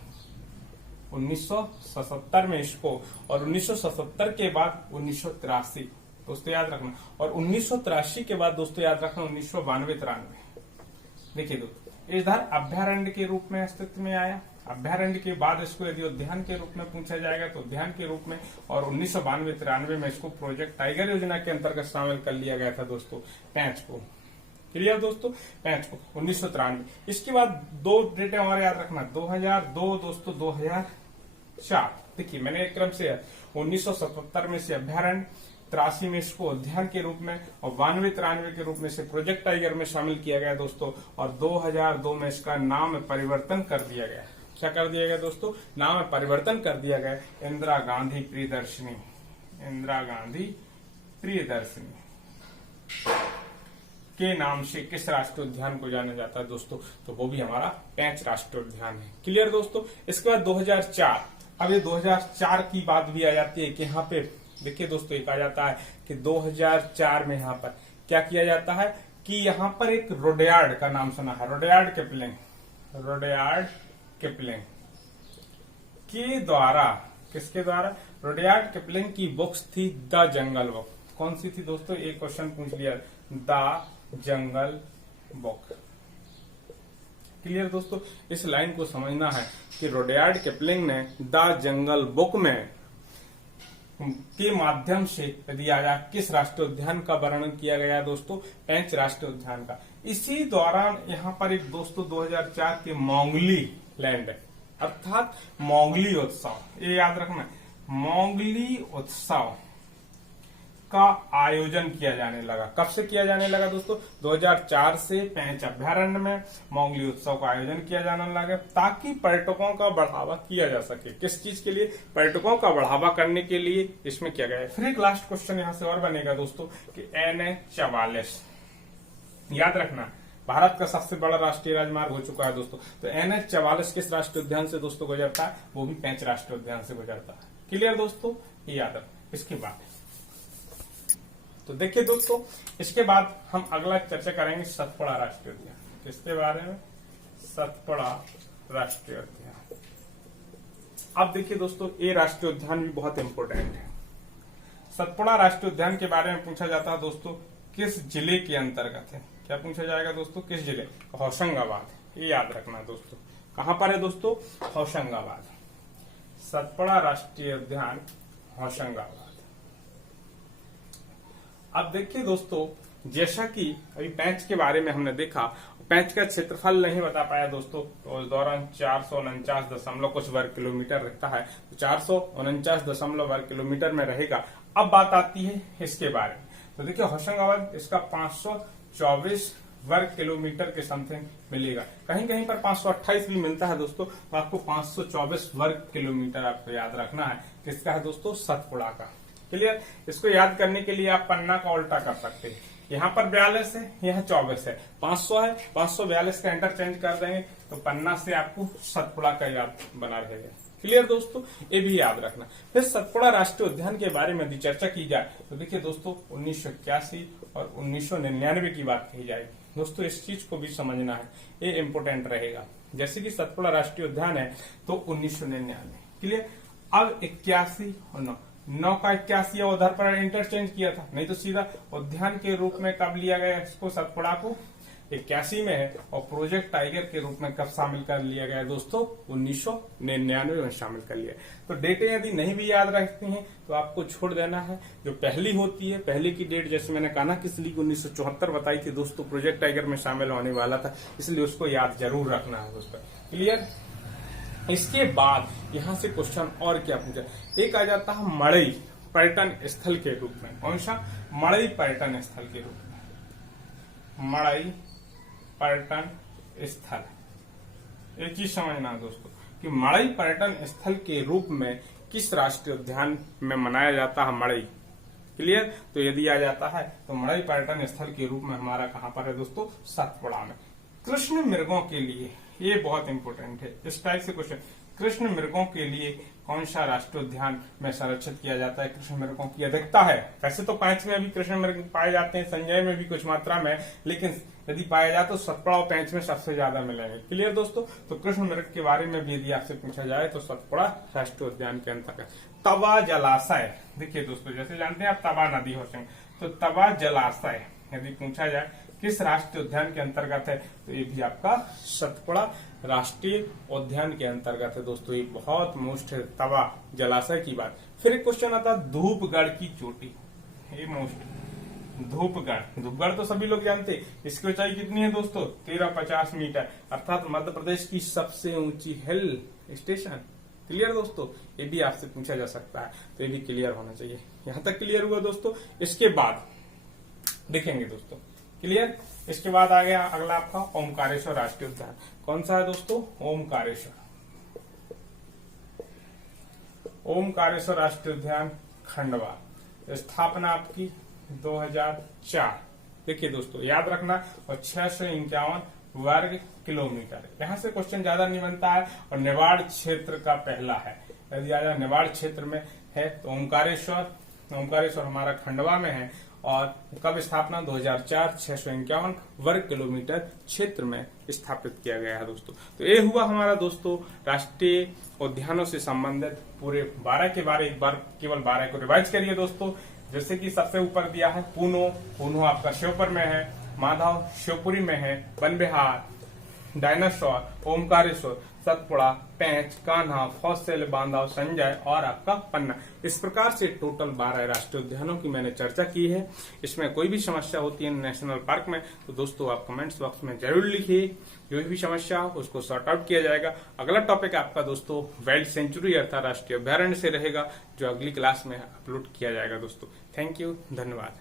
1977 में इसको और 1977 के बाद 1983 दोस्तों याद रखना और 1983 के बाद दोस्तों याद रखना 1992-93। देखिए दोस्तों इधर अभ्यारण्य के रूप में अस्तित्व में आया। अभ्यारण्य के बाद इसको यदि उद्यान के रूप में पूछा जाएगा तो उद्यान के रूप में और 1992-93 में इसको प्रोजेक्ट टाइगर योजना के अंतर्गत शामिल कर लिया गया था दोस्तों पेंच को। क्लियर दोस्तों? पेंच को 1993। इसके बाद दो डेटे हमारे याद रखना 2002 दोस्तों 2004। देखिए मैंने एक क्रम से 1977 में से अभ्यारण्य, 83 में इसको उद्यान के रूप में और 92-93 के रूप में से प्रोजेक्ट टाइगर में शामिल किया गया दोस्तों और 2002 में इसका नाम परिवर्तन कर दिया गया। क्या कर दिया गया दोस्तों? नाम परिवर्तन कर दिया गया इंदिरा गांधी प्रियदर्शनी। इंदिरा गांधी प्रियदर्शनी के नाम से किस राष्ट्रीय उद्यान को जाना जाता है दोस्तों? तो वो भी हमारा पेंच राष्ट्रीय उद्यान है। क्लियर दोस्तों? इसके बाद 2004। अब ये 2004 की बात भी आ जाती है कि यहाँ पे देखिए दोस्तों एक आ जाता है कि 2004 में यहाँ पर क्या किया जाता है कि यहाँ पर एक रुडयार्ड का नाम सुना है। रुडयार्ड किपलिंग के द्वारा किसके द्वारा? रुडयार्ड किपलिंग की बुक्स थी द जंगल बुक। कौन सी थी दोस्तों? एक क्वेश्चन पूछ लिया, द जंगल बुक। क्लियर दोस्तों? इस लाइन को समझना है कि रुडयार्ड किपलिंग ने द जंगल बुक में के माध्यम से यदि आया किस राष्ट्रीय उद्यान का वर्णन किया गया दोस्तों? पेंच राष्ट्रीय उद्यान का। इसी दौरान यहाँ पर एक दोस्तों 2004 के मोंगली लैंड अर्थात मोंगली उत्सव, ये याद रखना, मोंगली उत्सव का आयोजन किया जाने लगा। कब से किया जाने लगा दोस्तों? 2004 से पेंच अभ्यारण्य में मोंगली उत्सव का आयोजन किया जाने लगा, ताकि पर्यटकों का बढ़ावा किया जा सके। किस चीज के लिए? पर्यटकों का बढ़ावा करने के लिए इसमें किया गया है। फिर एक लास्ट क्वेश्चन यहां से और बनेगा दोस्तों कि NH-44, याद रखना, भारत का सबसे बड़ा राष्ट्रीय राजमार्ग हो चुका है दोस्तों। तो NH-44 किस राष्ट्रीय उद्यान से दोस्तों गुजरता है? वो भी पेंच राष्ट्रीय उद्यान से गुजरता है। क्लियर दोस्तों? ये याद रखना। इसके बाद तो देखिए दोस्तों, इसके बाद हम अगला चर्चा करेंगे सतपुड़ा राष्ट्रीय उद्यान। किसके बारे में? सतपुड़ा राष्ट्रीय उद्यान। अब देखिए दोस्तों, ये राष्ट्रीय उद्यान भी बहुत इंपोर्टेंट है। सतपुड़ा राष्ट्रीय उद्यान के बारे में पूछा जाता है दोस्तों, किस जिले के अंतर्गत है? क्या पूछा जाएगा दोस्तों? किस जिले? होशंगाबाद। ये याद रखना दोस्तों। कहां पर है दोस्तों? होशंगाबाद। सतपुड़ा राष्ट्रीय उद्यान होशंगाबाद। अब देखिए दोस्तों, जैसा कि अभी पेंच के बारे में हमने देखा, पेंच का क्षेत्रफल नहीं बता पाया दोस्तों, तो उस दौरान 449 कुछ वर्ग किलोमीटर रहता है, तो 449 वर्ग किलोमीटर में रहेगा। अब बात आती है इसके बारे में, तो देखिए होशंगाबाद इसका 524 वर्ग किलोमीटर के समथिंग मिलेगा। कहीं कहीं पर 528 भी मिलता है दोस्तों, तो आपको 524 वर्ग किलोमीटर आपको याद रखना है। किसका है दोस्तों? सतपुड़ा का। क्लियर? इसको याद करने के लिए आप पन्ना का उल्टा कर सकते हैं। यहाँ पर 42 है, यहाँ 24 है, 500 है, 542 का इंटरचेंज कर देंगे तो पन्ना से आपको सतपुड़ा का याद बना रहेगा। क्लियर दोस्तों? ये भी याद रखना। फिर सतपुड़ा राष्ट्रीय उद्यान के बारे में यदि चर्चा की जाए तो देखिए दोस्तों, 1981 और 1999 की बात कही जाएगी दोस्तों। इस चीज को भी समझना है, ये इंपोर्टेंट रहेगा। जैसे कि सतपुड़ा राष्ट्रीय उद्यान है तो 1999। क्लियर? अब 81 और 9 का 81 उधर पर इंटरचेंज किया था, नहीं तो सीधा उद्यान के रूप में कब लिया गया इसको? सतपुड़ा को 81 में है, और प्रोजेक्ट टाइगर के रूप में कब शामिल कर लिया गया दोस्तों? 1999 में शामिल कर लिया। तो डेटें यदि नहीं भी याद रखती हैं तो आपको छोड़ देना है। जो पहली होती है, पहले की डेट, जैसे मैंने कहा ना, किसली 1974 बताई थी दोस्तों, प्रोजेक्ट टाइगर में शामिल होने वाला था, इसलिए उसको याद जरूर रखना है दोस्तों। क्लियर? इसके बाद यहां से क्वेश्चन और क्या पूछा, एक आ जाता है मड़ई पर्यटन स्थल के रूप में। कौन सा? मड़ई पर्यटन स्थल के रूप में। मड़ई पर्यटन स्थल, एक चीज समझना दोस्तों कि मड़ई पर्यटन स्थल के रूप में किस राष्ट्रीय उद्यान में मनाया जाता है? मड़ई। क्लियर? तो यदि आ जाता है तो मड़ई पर्यटन स्थल के रूप में हमारा कहां पर है दोस्तों? सतपुड़ा में। कृष्ण मृगों के लिए, ये बहुत इंपोर्टेंट है, इस टाइप से क्वेश्चन, कृष्ण मृगों के लिए कौन सा राष्ट्रीय उद्यान में संरक्षित किया जाता है? कृष्ण मृगों की अधिकता है, वैसे तो 5 में भी कृष्ण मृग पाए जाते हैं, संजय में भी कुछ मात्रा में, लेकिन यदि पाया जाए तो सतपुड़ा और पेंच में सबसे ज्यादा मिलेंगे। क्लियर दोस्तों? तो कृष्ण मृग के बारे में भी यदि आपसे पूछा जाए तो सतपुड़ा राष्ट्रीय उद्यान के अंतर्गत। तवा जलाशय, देखिए दोस्तों, जैसे जानते हैं आप तवा नदी होते, तो तवा जलाशय यदि पूछा जाए किस राष्ट्रीय उद्यान के अंतर्गत है, तो ये भी आपका सतपुड़ा राष्ट्रीय उद्यान के अंतर्गत है दोस्तों। ये बहुत मोस्ट है, तवा जलाशय की बात। फिर एक क्वेश्चन आता है धूपगढ़ की चोटी, ये मोस्ट। धूपगढ़ तो सभी लोग जानते हैं, इसकी ऊंचाई कितनी है दोस्तों? 1350 मीटर, अर्थात मध्य प्रदेश की सबसे ऊंची हिल स्टेशन। क्लियर दोस्तों? ये भी आपसे पूछा जा सकता है, तो ये भी क्लियर होना चाहिए। यहां तक क्लियर हुआ दोस्तों? इसके बाद देखेंगे दोस्तों। क्लियर? इसके बाद आ गया अगला आपका ओमकारेश्वर राष्ट्रीय उद्यान। कौन सा है दोस्तों? ओमकारेश्वर। ओमकारेश्वर राष्ट्रीय उद्यान खंडवा, स्थापना आपकी 2004। देखिए दोस्तों, याद रखना, और 651 वर्ग किलोमीटर। यहां से क्वेश्चन ज्यादा नहीं बनता है, और निवाड़ क्षेत्र का पहला है। यदि आ निवाड़ क्षेत्र में है तो ओमकारेश्वर हमारा खंडवा में है, और कब स्थापना? 2004, 651 वर्ग किलोमीटर क्षेत्र में स्थापित किया गया है दोस्तों। तो ये हुआ हमारा दोस्तों राष्ट्रीय उद्यानों से संबंधित पूरे 12 के बारे, एक बार केवल 12 को रिवाइज करिए दोस्तों। जैसे कि सबसे ऊपर दिया है पूनो आपका श्योपुर में है, माधव शिवपुरी में है, वन विहार डायनासोर, ओमकारेश्वर, सतपुड़ा, पेंच, कान्हा, फॉसिल, बांधव, संजय और आपका पन्ना। इस प्रकार से टोटल 12 राष्ट्रीय उद्यानों की मैंने चर्चा की है। इसमें कोई भी समस्या होती है नेशनल पार्क में तो दोस्तों आप कमेंट्स बॉक्स में जरूर लिखिए, जो भी समस्या हो उसको सॉर्ट आउट किया जाएगा। अगला टॉपिक आपका दोस्तों वाइल्ड सेंचुरी अर्थात राष्ट्रीय अभ्यारण्य से रहेगा, जो अगली क्लास में अपलोड किया जाएगा दोस्तों। थैंक यू, धन्यवाद।